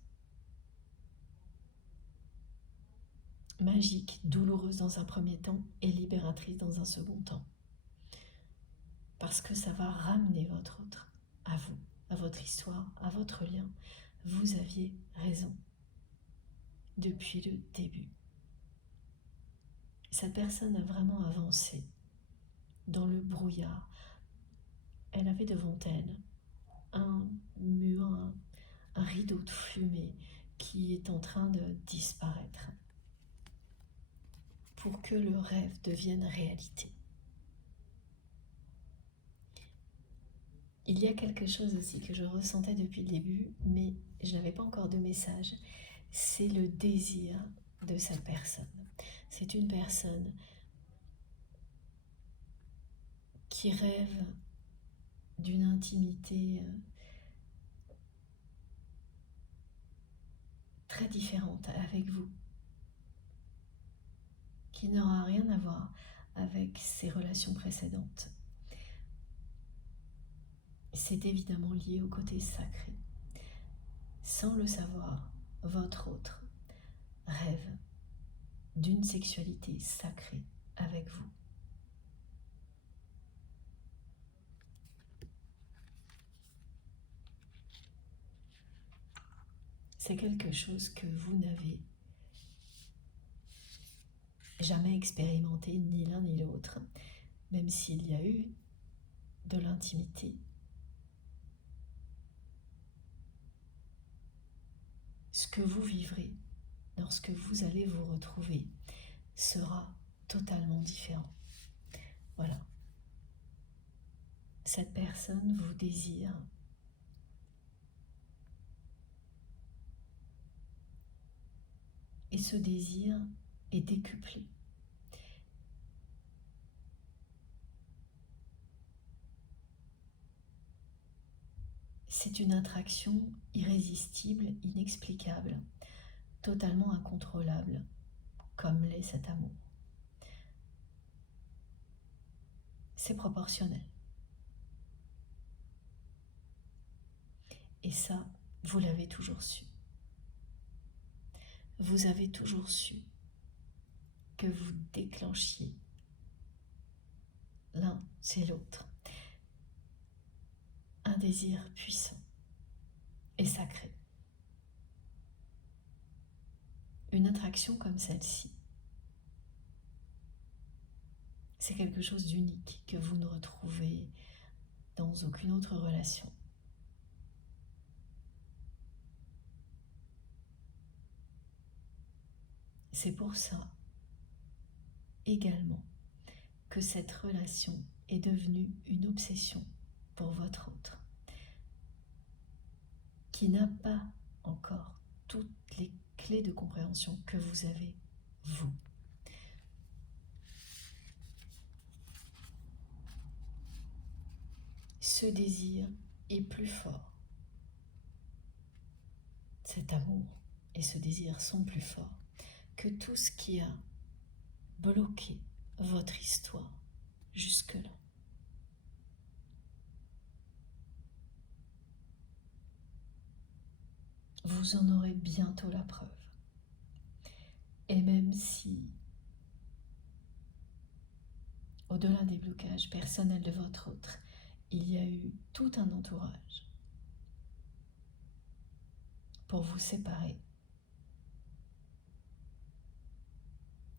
magiques, douloureuses dans un premier temps et libératrices dans un second temps. Parce que ça va ramener votre autre à vous, à votre histoire, à votre lien. Vous aviez raison depuis le début. Cette personne a vraiment avancé dans le brouillard. Elle avait devant elle un mur, un rideau de fumée qui est en train de disparaître pour que le rêve devienne réalité. Il y a quelque chose aussi que je ressentais depuis le début, mais je n'avais pas encore de message. C'est le désir de cette personne. C'est une personne qui rêve d'une intimité très différente avec vous, qui n'aura rien à voir avec ses relations précédentes. C'est évidemment lié au côté sacré. Sans le savoir, votre autre rêve d'une sexualité sacrée avec vous. C'est quelque chose que vous n'avez jamais expérimenté, ni l'un ni l'autre, même s'il y a eu de l'intimité. Ce que vous vivrez lorsque vous allez vous retrouver sera totalement différent. Voilà. Cette personne vous désire. Et ce désir est décuplé. C'est une attraction irrésistible, inexplicable, totalement incontrôlable, comme l'est cet amour. C'est proportionnel. Et ça, vous l'avez toujours su. Vous avez toujours su que vous déclenchiez l'un chez l'autre un désir puissant et sacré. Une attraction comme celle-ci, c'est quelque chose d'unique que vous ne retrouvez dans aucune autre relation. C'est pour ça également que cette relation est devenue une obsession pour votre autre, qui n'a pas encore toutes les clés de compréhension que vous avez vous. Ce désir est plus fort. Cet amour et ce désir sont plus forts que tout ce qui a bloqué votre histoire jusque-là. Vous en aurez bientôt la preuve. Et même si, au-delà des blocages personnels de votre autre, il y a eu tout un entourage pour vous séparer,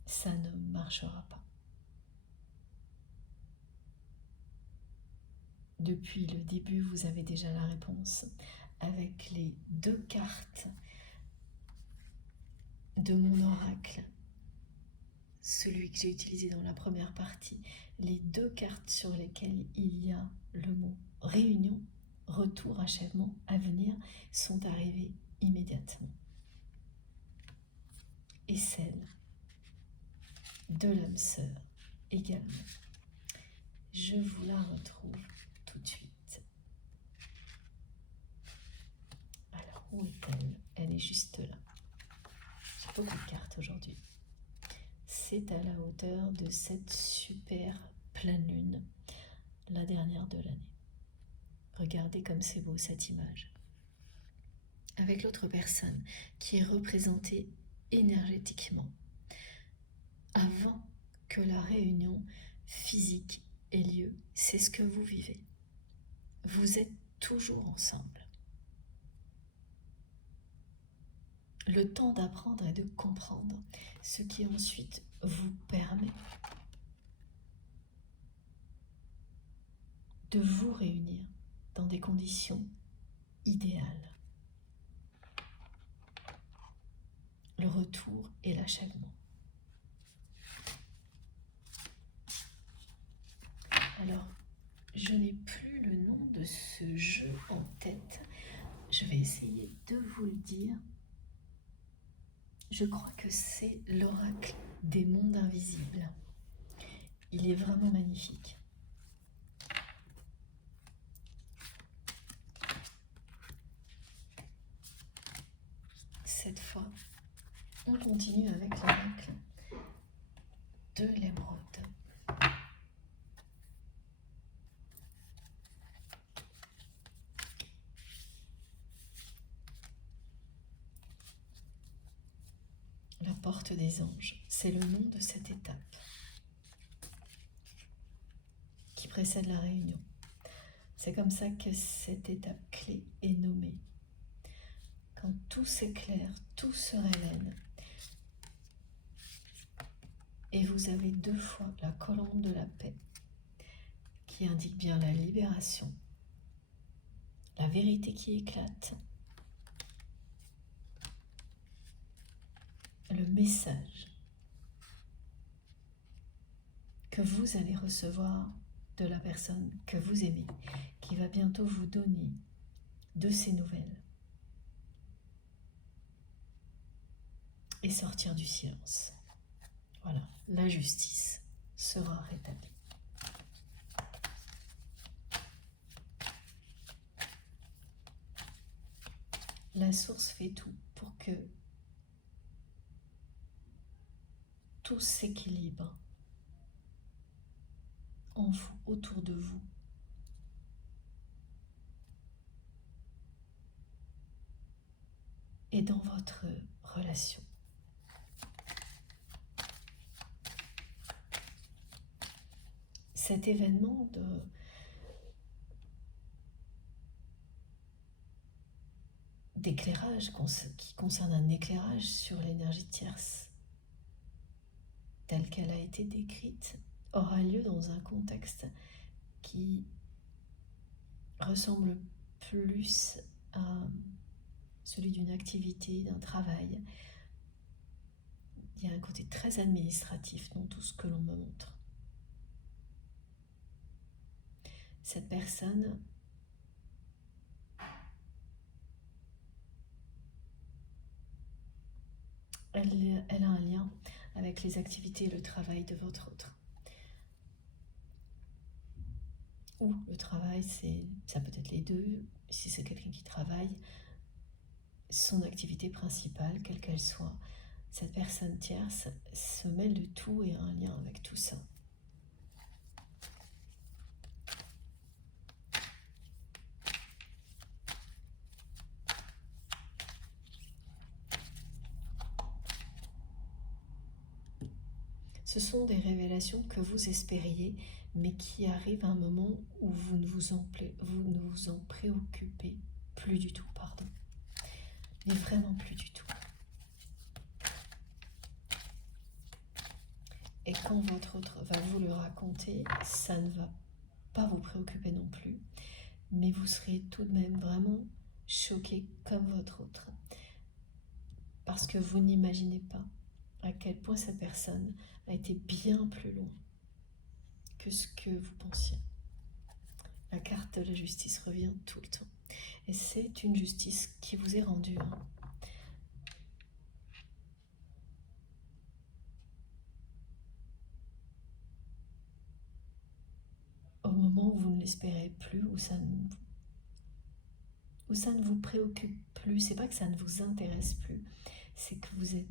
ça ne marchera pas. Depuis le début, vous avez déjà la réponse avec les 2 cartes de mon oracle, celui que j'ai utilisé dans la première partie. Les 2 cartes sur lesquelles il y a le mot réunion, retour, achèvement, avenir sont arrivées immédiatement. Et celle de l'âme sœur également. Je vous la retrouve tout de suite. Alors, où est-elle? Elle est juste là. J'ai beaucoup de cartes aujourd'hui. C'est à la hauteur de cette super pleine lune, la dernière de l'année. Regardez comme c'est beau cette image. Avec l'autre personne qui est représentée énergétiquement. Avant que la réunion physique ait lieu, c'est ce que vous vivez. Vous êtes toujours ensemble. Le temps d'apprendre et de comprendre, ce qui ensuite vous permet de vous réunir dans des conditions idéales. Le retour et l'achèvement. Alors, je n'ai plus le nom de ce jeu en tête. Je vais essayer de vous le dire. Je crois que c'est l'oracle des mondes invisibles. Il est vraiment magnifique. Cette fois, on continue avec l'oracle de l'émeraude. La porte des anges, c'est le nom de cette étape qui précède la réunion. C'est comme ça que cette étape clé est nommée. Quand tout s'éclaire, tout se révèle. Et vous avez 2 fois la colombe de la paix qui indique bien la libération, la vérité qui éclate, le message que vous allez recevoir de la personne que vous aimez, qui va bientôt vous donner de ses nouvelles et sortir du silence. Voilà, la justice sera rétablie. La source fait tout pour que tout s'équilibre en vous, autour de vous. Et dans votre relation. Cet événement d'éclairage qui concerne un éclairage sur l'énergie tierce telle qu'elle a été décrite aura lieu dans un contexte qui ressemble plus à celui d'une activité, d'un travail. Il y a un côté très administratif dans tout ce que l'on me montre. Cette personne elle a un lien avec les activités et le travail de votre autre. Ou le travail, ça peut être les deux, si c'est quelqu'un qui travaille, son activité principale, quelle qu'elle soit, cette personne tierce se mêle de tout et a un lien avec tout ça. Ce sont des révélations que vous espériez, mais qui arrivent à un moment où vous ne vous en préoccupez plus du tout, pardon. Mais vraiment plus du tout. Et quand votre autre va vous le raconter, ça ne va pas vous préoccuper non plus, mais vous serez tout de même vraiment choqué comme votre autre. Parce que vous n'imaginez pas à quel point cette personne a été bien plus loin que ce que vous pensiez. La carte de la justice revient tout le temps. Et c'est une justice qui vous est rendue. Au moment où vous ne l'espérez plus, où ça ne vous préoccupe plus, c'est pas que ça ne vous intéresse plus, c'est que vous êtes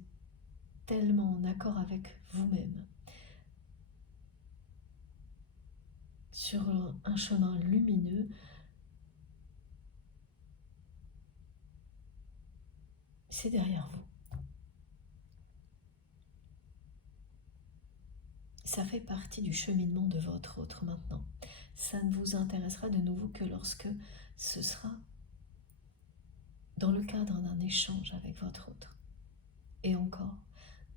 tellement en accord avec vous-même, sur un chemin lumineux, c'est derrière vous. Ça fait partie du cheminement de votre autre maintenant. Ça ne vous intéressera de nouveau que lorsque ce sera dans le cadre d'un échange avec votre autre. Et encore,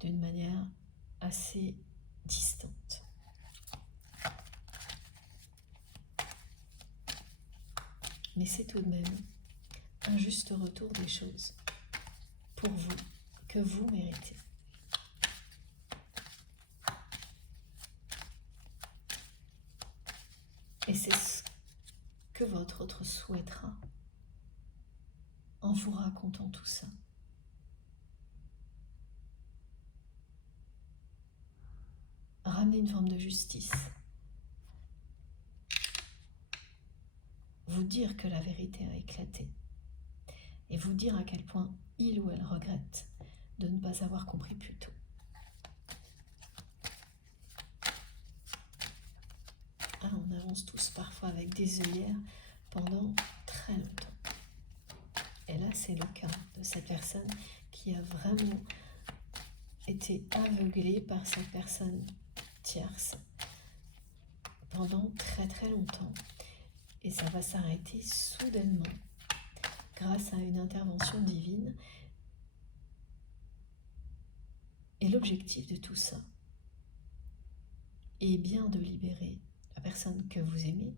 d'une manière assez distante. Mais c'est tout de même un juste retour des choses pour vous, que vous méritez. Et c'est ce que votre autre souhaitera en vous racontant tout ça. Ramener une forme de justice. Vous dire que la vérité a éclaté. Et vous dire à quel point il ou elle regrette de ne pas avoir compris plus tôt. On avance tous parfois avec des œillères pendant très longtemps. Et là, c'est le cas de cette personne qui a vraiment été aveuglée par cette personne tierce pendant très très longtemps. Et ça va s'arrêter soudainement grâce à une intervention divine. Et l'objectif de tout ça est bien de libérer la personne que vous aimez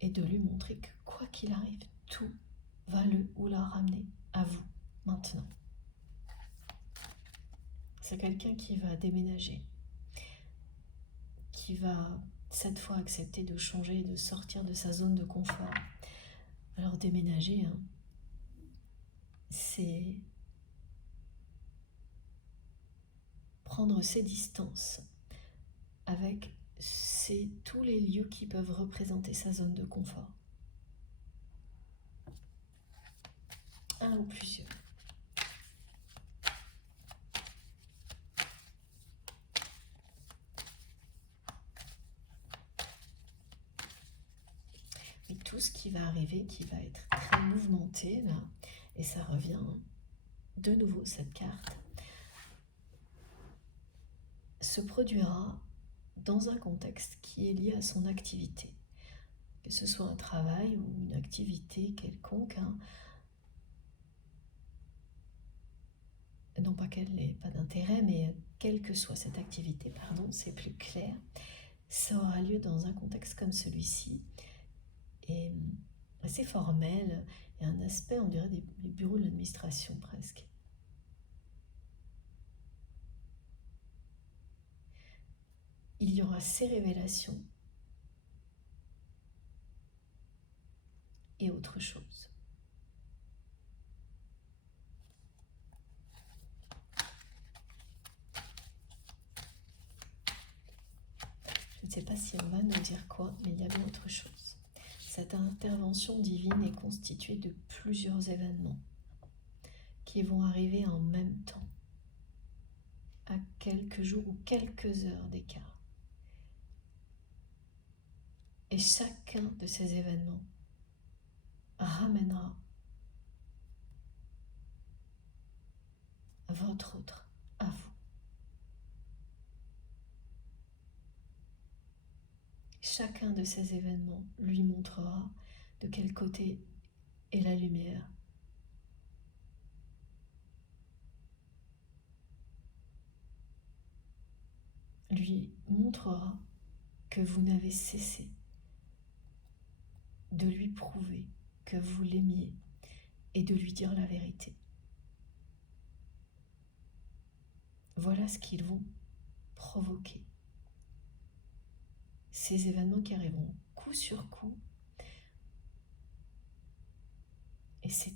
et de lui montrer que quoi qu'il arrive, tout va le ou la ramener à vous maintenant. C'est quelqu'un qui va déménager, qui va cette fois accepter de changer, de sortir de sa zone de confort. Alors déménager, c'est prendre ses distances avec tous les lieux qui peuvent représenter sa zone de confort. Un ou plusieurs. Mais tout ce qui va arriver, qui va être très mouvementé, là, et ça revient de nouveau, cette carte, se produira dans un contexte qui est lié à son activité. Que ce soit un travail ou une activité quelconque, non pas qu'elle n'ait pas d'intérêt, mais quelle que soit cette activité, c'est plus clair, ça aura lieu dans un contexte comme celui-ci, et assez formel, et un aspect, on dirait, des bureaux de l'administration presque. Il y aura ces révélations et autre chose. sais pas si on va nous dire quoi, mais il y a bien autre chose. Cette intervention divine est constituée de plusieurs événements qui vont arriver en même temps, à quelques jours ou quelques heures d'écart. Et chacun de ces événements ramènera votre autre à vous. Chacun de ces événements lui montrera de quel côté est la lumière. Lui montrera que vous n'avez cessé de lui prouver que vous l'aimiez et de lui dire la vérité. Voilà ce qu'ils vont provoquer. Ces événements qui arriveront coup sur coup. Et ces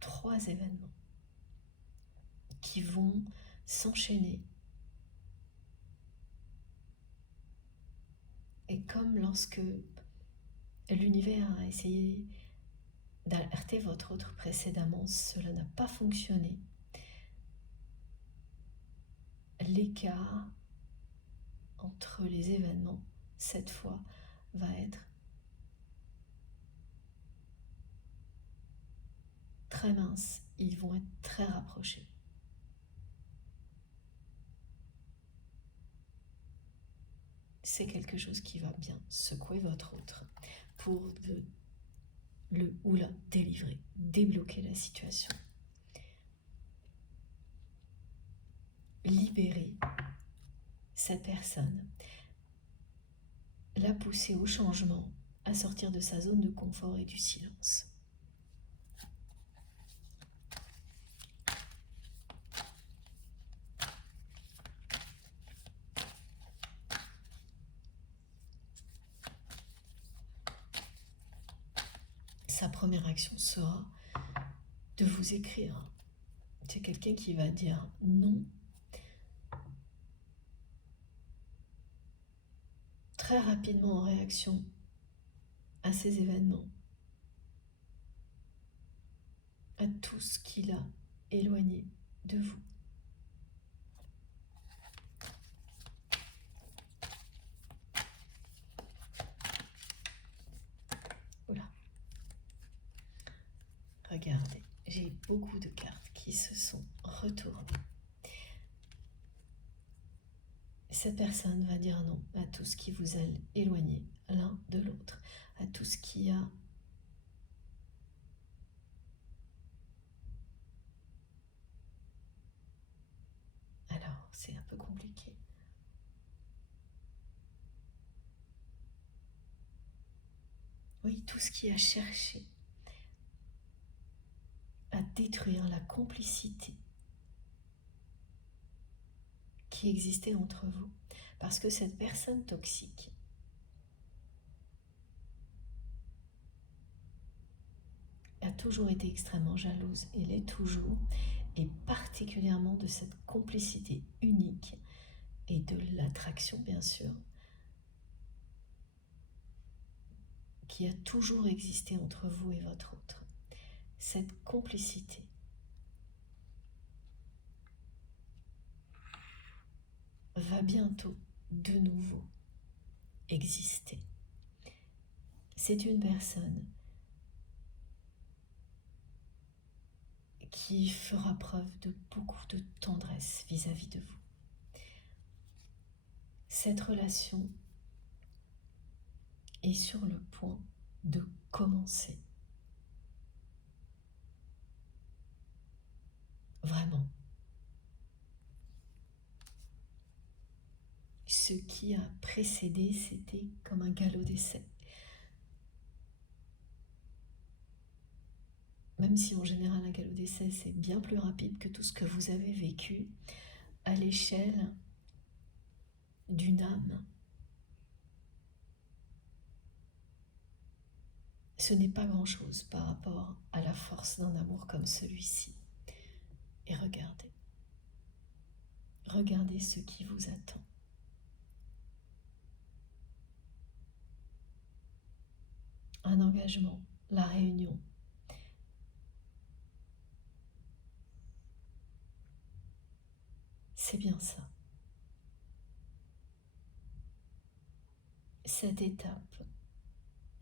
3 événements qui vont s'enchaîner. Et comme lorsque l'univers a essayé d'alerter votre autre précédemment, cela n'a pas fonctionné. L'écart entre les événements, cette fois, va être très mince. Ils vont être très rapprochés. C'est quelque chose qui va bien secouer votre autre pour le ou la délivrer, débloquer la situation. Libérer cette personne, la pousser au changement, à sortir de sa zone de confort et du silence. Sa première action sera de vous écrire. C'est quelqu'un qui va dire non très rapidement en réaction à ces événements, à tout ce qu'il a éloigné de vous. Voilà. Regardez, j'ai beaucoup de cartes qui se sont retournées. Cette personne va dire non à tout ce qui vous a éloigné l'un de l'autre, à tout ce qui a alors c'est un peu compliqué. Oui, tout ce qui a cherché à détruire la complicité qui existait entre vous. Parce que cette personne toxique a toujours été extrêmement jalouse et l'est toujours, et particulièrement de cette complicité unique et de l'attraction bien sûr, qui a toujours existé entre vous et votre autre. Cette complicité va bientôt de nouveau exister. C'est une personne qui fera preuve de beaucoup de tendresse vis-à-vis de vous. Cette relation est sur le point de commencer. Vraiment. Ce qui a précédé, c'était comme un galop d'essai. Même si en général un galop d'essai c'est bien plus rapide que tout ce que vous avez vécu, à l'échelle d'une âme, ce n'est pas grand-chose par rapport à la force d'un amour comme celui-ci. Et regardez ce qui vous attend. un engagement, la réunion. C'est bien ça. Cette étape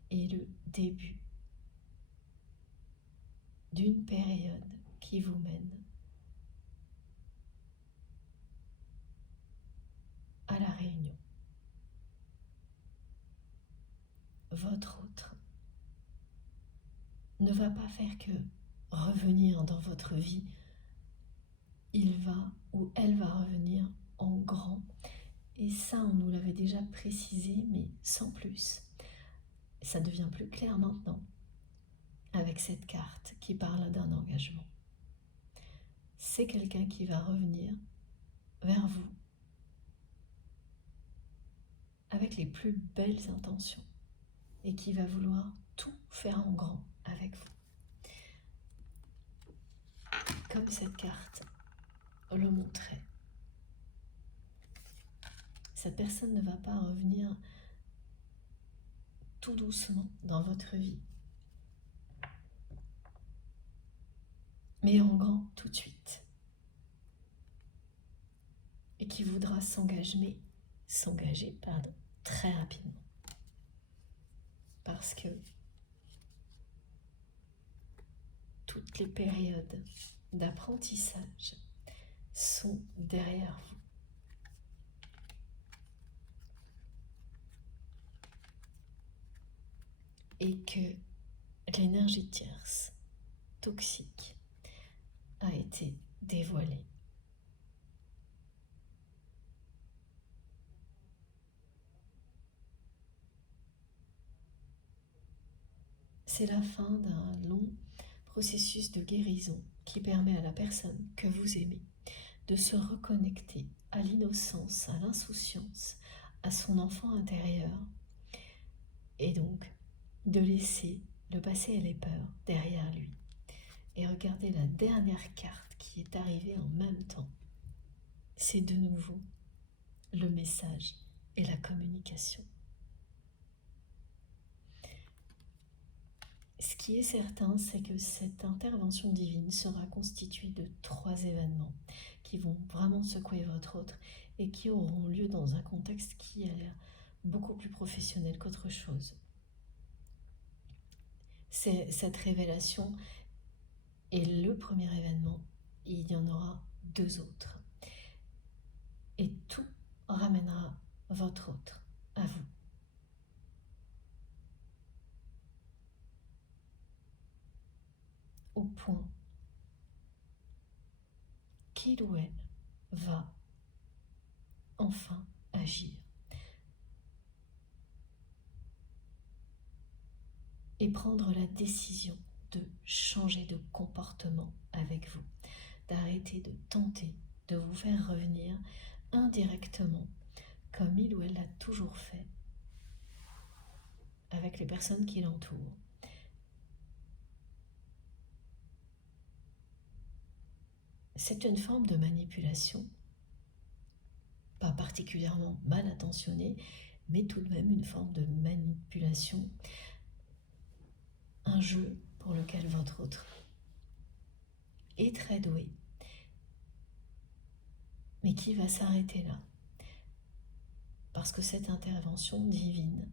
est le début d'une période qui vous mène à la réunion. Votre autre ne va pas faire que revenir dans votre vie. Il va ou elle va revenir en grand. Et ça, on nous l'avait déjà précisé, mais sans plus. Ça devient plus clair maintenant avec cette carte qui parle d'un engagement. C'est quelqu'un qui va revenir vers vous avec les plus belles intentions et qui va vouloir tout faire en grand avec vous. Comme cette carte le montrait. Cette personne ne va pas revenir tout doucement dans votre vie, mais en grand tout de suite. Et qui voudra s'engager très rapidement. Parce que toutes les périodes d'apprentissage sont derrière vous. Et que l'énergie tierce, toxique, a été dévoilée. C'est la fin d'un long processus de guérison qui permet à la personne que vous aimez de se reconnecter à l'innocence, à l'insouciance, à son enfant intérieur, et donc de laisser le passé et les peurs derrière lui. Et regardez la dernière carte qui est arrivée en même temps. C'est de nouveau le message et la communication. Ce qui est certain, c'est que cette intervention divine sera constituée de 3 événements qui vont vraiment secouer votre autre et qui auront lieu dans un contexte qui a l'air beaucoup plus professionnel qu'autre chose. Cette révélation est le premier événement, et il y en aura 2 autres. Et tout ramènera votre autre à vous. Au point qu'il ou elle va enfin agir et prendre la décision de changer de comportement avec vous, d'arrêter de tenter de vous faire revenir indirectement comme il ou elle l'a toujours fait avec les personnes qui l'entourent. C'est une forme de manipulation, pas particulièrement mal intentionnée, mais tout de même une forme de manipulation, un jeu pour lequel votre autre est très doué, mais qui va s'arrêter là, parce que cette intervention divine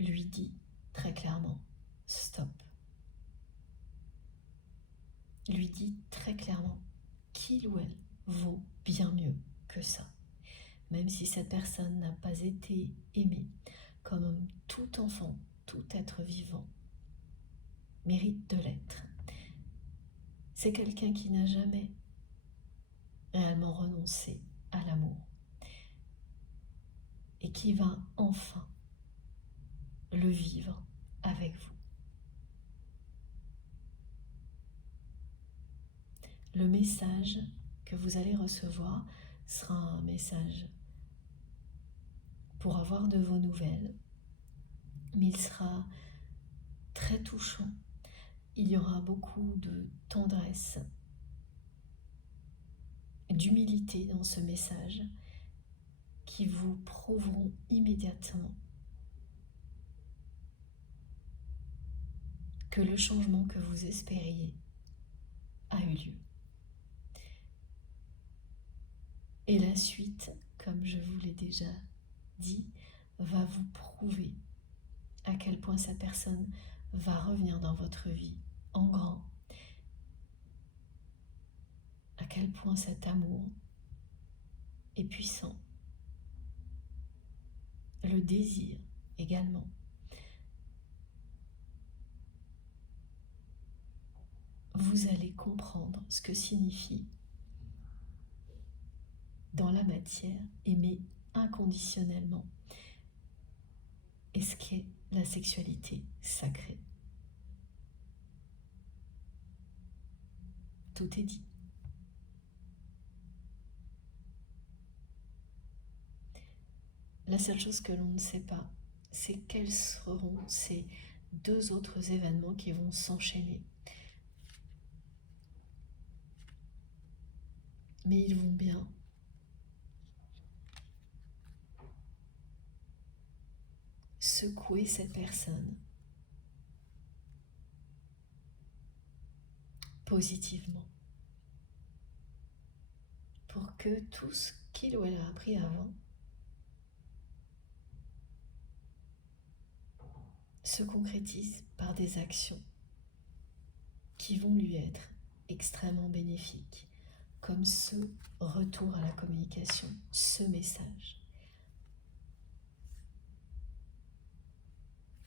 lui dit très clairement « stop ». Lui dit très clairement qu'il ou elle vaut bien mieux que ça. Même si cette personne n'a pas été aimée, comme tout enfant, tout être vivant mérite de l'être. C'est quelqu'un qui n'a jamais réellement renoncé à l'amour et qui va enfin le vivre avec vous. Le message que vous allez recevoir sera un message pour avoir de vos nouvelles, mais il sera très touchant. Il y aura beaucoup de tendresse, d'humilité dans ce message qui vous prouveront immédiatement que le changement que vous espériez a eu lieu. Et la suite, comme je vous l'ai déjà dit, va vous prouver à quel point cette personne va revenir dans votre vie en grand, à quel point cet amour est puissant, le désir également. Vous allez comprendre ce que signifie dans la matière aimer inconditionnellement et ce qu'est la sexualité sacrée. Tout est dit. La seule chose que l'on ne sait pas, c'est quels seront ces 2 autres événements qui vont s'enchaîner. Mais ils vont bien secouer cette personne positivement pour que tout ce qu'il ou elle a appris avant se concrétise par des actions qui vont lui être extrêmement bénéfiques, comme ce retour à la communication, ce message.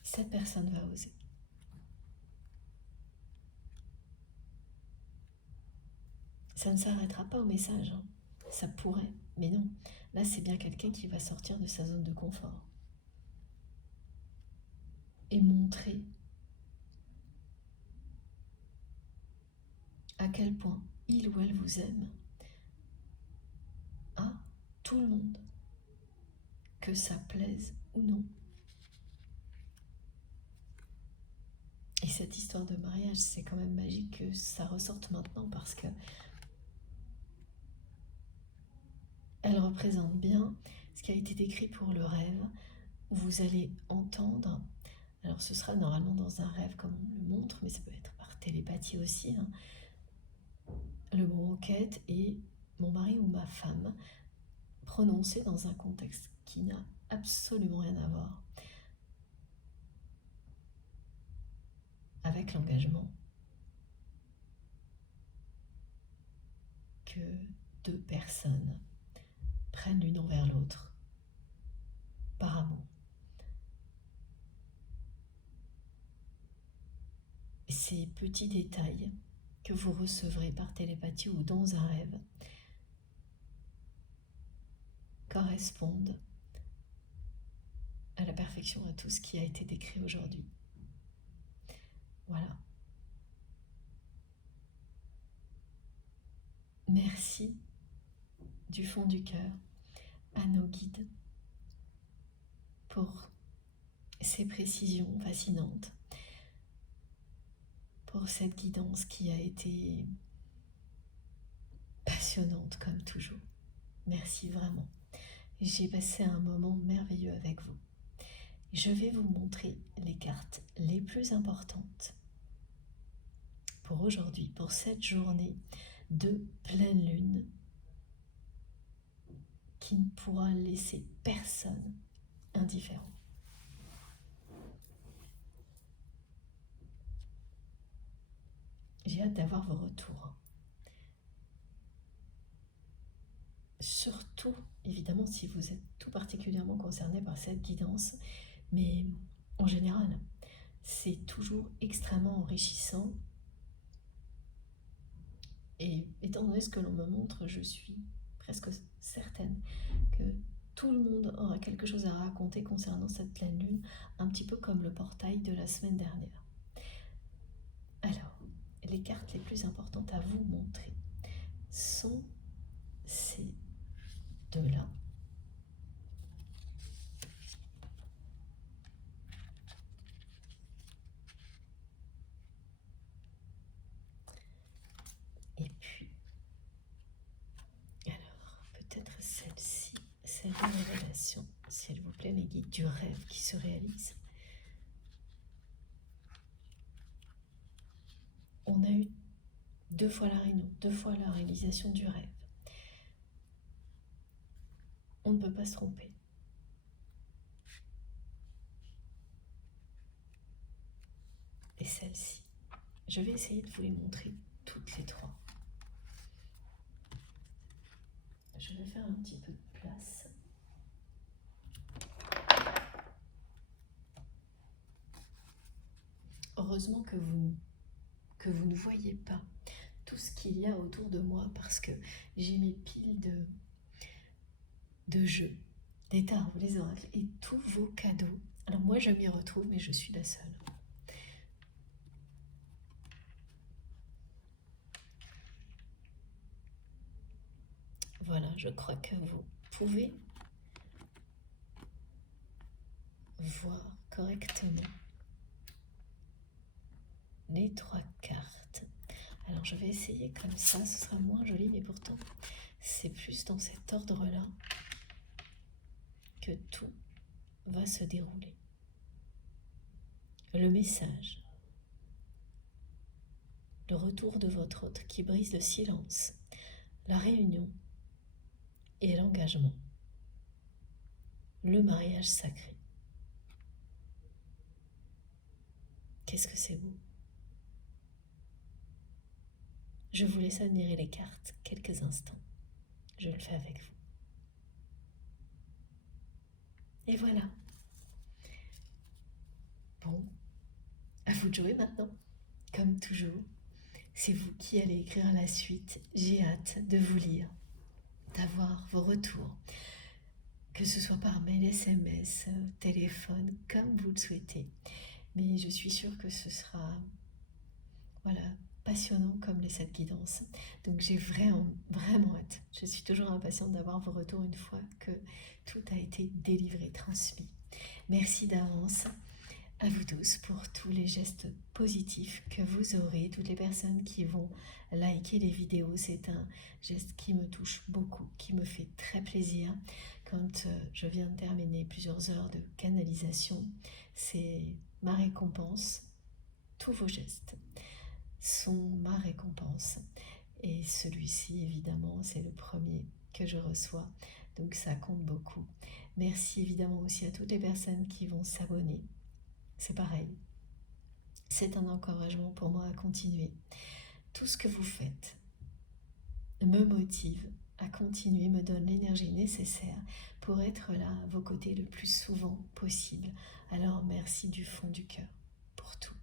Cette personne va oser. Ça ne s'arrêtera pas au message, hein. Ça pourrait, mais non. Là, c'est bien quelqu'un qui va sortir de sa zone de confort et montrer à quel point il ou elle vous aime à tout le monde, que ça plaise ou non. Et cette histoire de mariage, c'est quand même magique que ça ressorte maintenant parce que elle représente bien ce qui a été décrit pour le rêve. Vous allez entendre, alors ce sera normalement dans un rêve comme on le montre, mais ça peut être par télépathie aussi, hein, le mot quête et mon mari ou ma femme prononcé dans un contexte qui n'a absolument rien à voir avec l'engagement que 2 personnes prennent l'une envers l'autre par amour. Ces petits détails que vous recevrez par télépathie ou dans un rêve correspondent à la perfection à tout ce qui a été décrit aujourd'hui. Voilà. Merci du fond du cœur à nos guides pour ces précisions fascinantes, pour cette guidance qui a été passionnante comme toujours. Merci vraiment. J'ai passé un moment merveilleux avec vous. Je vais vous montrer les cartes les plus importantes pour aujourd'hui, pour cette journée de pleine lune qui ne pourra laisser personne indifférent. J'ai hâte d'avoir vos retours. Surtout, évidemment, si vous êtes tout particulièrement concerné par cette guidance, mais en général, c'est toujours extrêmement enrichissant. Et étant donné ce que l'on me montre, je suis presque certaine que tout le monde aura quelque chose à raconter concernant cette pleine lune, un petit peu comme le portail de la semaine dernière. Alors, les cartes les plus importantes à vous montrer sont ces 2-là. Et puis, alors, peut-être celle-ci, celle de révélation, s'il vous plaît, mes guides, du rêve qui se réalise. 2 fois la réunion, 2 fois la réalisation du rêve. On ne peut pas se tromper. Et celle-ci, je vais essayer de vous les montrer toutes les 3. Je vais faire un petit peu de place. Heureusement que vous ne voyez pas tout ce qu'il y a autour de moi parce que j'ai mes piles de jeux, des tarots, les oracles et tous vos cadeaux. Alors moi je m'y retrouve mais je suis la seule. Voilà, je crois que vous pouvez voir correctement les 3 cartes. Alors je vais essayer comme ça, ce sera moins joli, mais pourtant c'est plus dans cet ordre-là que tout va se dérouler. Le message, le retour de votre hôte qui brise le silence, la réunion et l'engagement, le mariage sacré. Qu'est-ce que c'est beau! Je vous laisse admirer les cartes quelques instants. Je le fais avec vous. Et voilà. Bon, à vous de jouer maintenant. Comme toujours, c'est vous qui allez écrire la suite. J'ai hâte de vous lire, d'avoir vos retours, que ce soit par mail, SMS, téléphone, comme vous le souhaitez. Mais je suis sûre que ce sera, voilà, passionnant comme les 7 guidances. Donc j'ai vraiment hâte. Je suis toujours impatiente d'avoir vos retours une fois que tout a été délivré, transmis. Merci d'avance à vous tous pour tous les gestes positifs que vous aurez, toutes les personnes qui vont liker les vidéos. C'est un geste qui me touche beaucoup, qui me fait très plaisir. Quand je viens de terminer plusieurs heures de canalisation, c'est ma récompense. Tous vos gestes sont ma récompense. Et celui-ci, évidemment, c'est le premier que je reçois. Donc ça compte beaucoup. Merci évidemment aussi à toutes les personnes qui vont s'abonner. C'est pareil. C'est un encouragement pour moi à continuer. Tout ce que vous faites me motive à continuer, me donne l'énergie nécessaire pour être là à vos côtés le plus souvent possible. Alors merci du fond du cœur pour tout.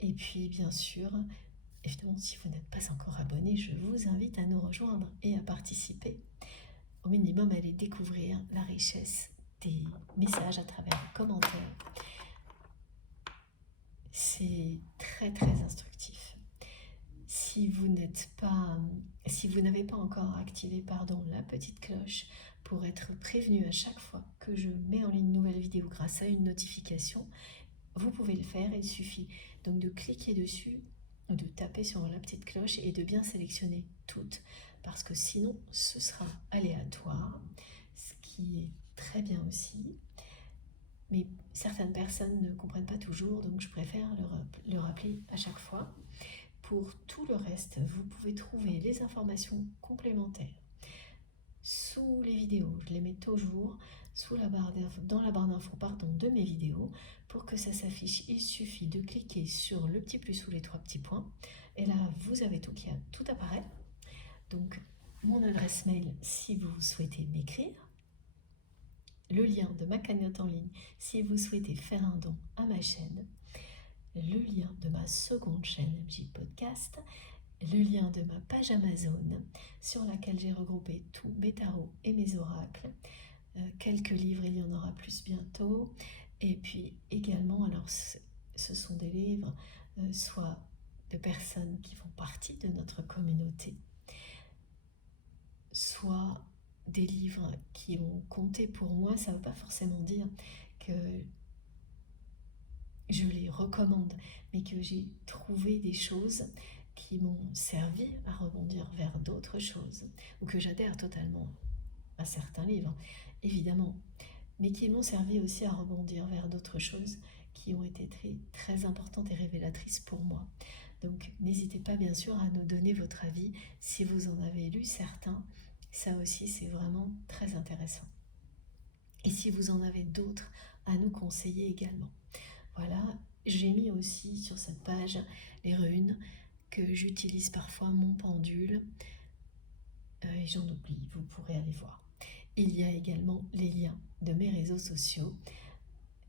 Et puis bien sûr, évidemment, si vous n'êtes pas encore abonné, je vous invite à nous rejoindre et à participer. Au minimum, à aller découvrir la richesse des messages à travers les commentaires. C'est très instructif. Si vous n'avez pas encore activé la petite cloche pour être prévenu à chaque fois que je mets en ligne une nouvelle vidéo grâce à une notification, vous pouvez le faire. Il suffit donc de cliquer dessus ou de taper sur la petite cloche et de bien sélectionner toutes, parce que sinon ce sera aléatoire, ce qui est très bien aussi. Mais certaines personnes ne comprennent pas toujours, donc je préfère le rappeler à chaque fois. Pour tout le reste, vous pouvez trouver les informations complémentaires sous les vidéos. Je les mets toujours dans la barre d'infos de mes vidéos. Pour que ça s'affiche, il suffit de cliquer sur le petit plus ou les 3 petits points. Et là, vous avez tout apparaît. Donc, mon adresse mail si vous souhaitez m'écrire. Le lien de ma cagnotte en ligne si vous souhaitez faire un don à ma chaîne, le lien de ma seconde chaîne MJ Podcast, le lien de ma page Amazon sur laquelle j'ai regroupé tous mes tarots et mes oracles, quelques livres, il y en aura plus bientôt, et puis également, alors ce sont des livres soit de personnes qui font partie de notre communauté, soit des livres qui ont compté pour moi. Ça ne veut pas forcément dire que je les recommande, mais que j'ai trouvé des choses qui m'ont servi à rebondir vers d'autres choses, ou que j'adhère totalement à certains livres, évidemment, mais qui m'ont servi aussi à rebondir vers d'autres choses qui ont été très importantes et révélatrices pour moi. Donc n'hésitez pas bien sûr à nous donner votre avis si vous en avez lu certains. Ça aussi c'est vraiment très intéressant. Et si vous en avez d'autres à nous conseiller également. Voilà, j'ai mis aussi sur cette page les runes que j'utilise parfois, mon pendule, et j'en oublie, vous pourrez aller voir. Il y a également les liens de mes réseaux sociaux,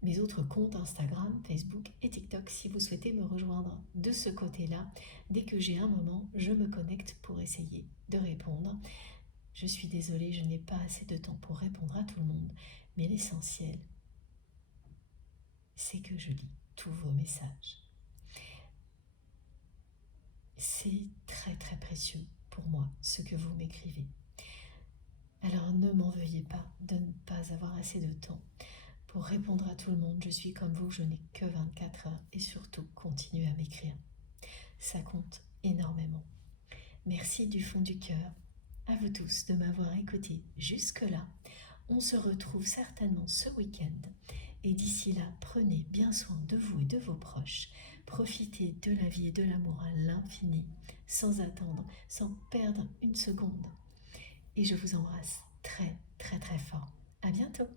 mes autres comptes Instagram, Facebook et TikTok si vous souhaitez me rejoindre de ce côté-là. Dès que j'ai un moment, je me connecte pour essayer de répondre. Je suis désolée, je n'ai pas assez de temps pour répondre à tout le monde, mais l'essentiel, c'est que je lis tous vos messages. C'est très très précieux pour moi ce que vous m'écrivez. Alors ne m'en veuillez pas de ne pas avoir assez de temps pour répondre à tout le monde. Je suis comme vous, je n'ai que 24 heures et surtout continuez à m'écrire. Ça compte énormément. Merci du fond du cœur à vous tous de m'avoir écouté jusque-là. On se retrouve certainement ce week-end. Et d'ici là, prenez bien soin de vous et de vos proches. Profitez de la vie et de l'amour à l'infini, sans attendre, sans perdre une seconde. Et je vous embrasse très très très fort. À bientôt.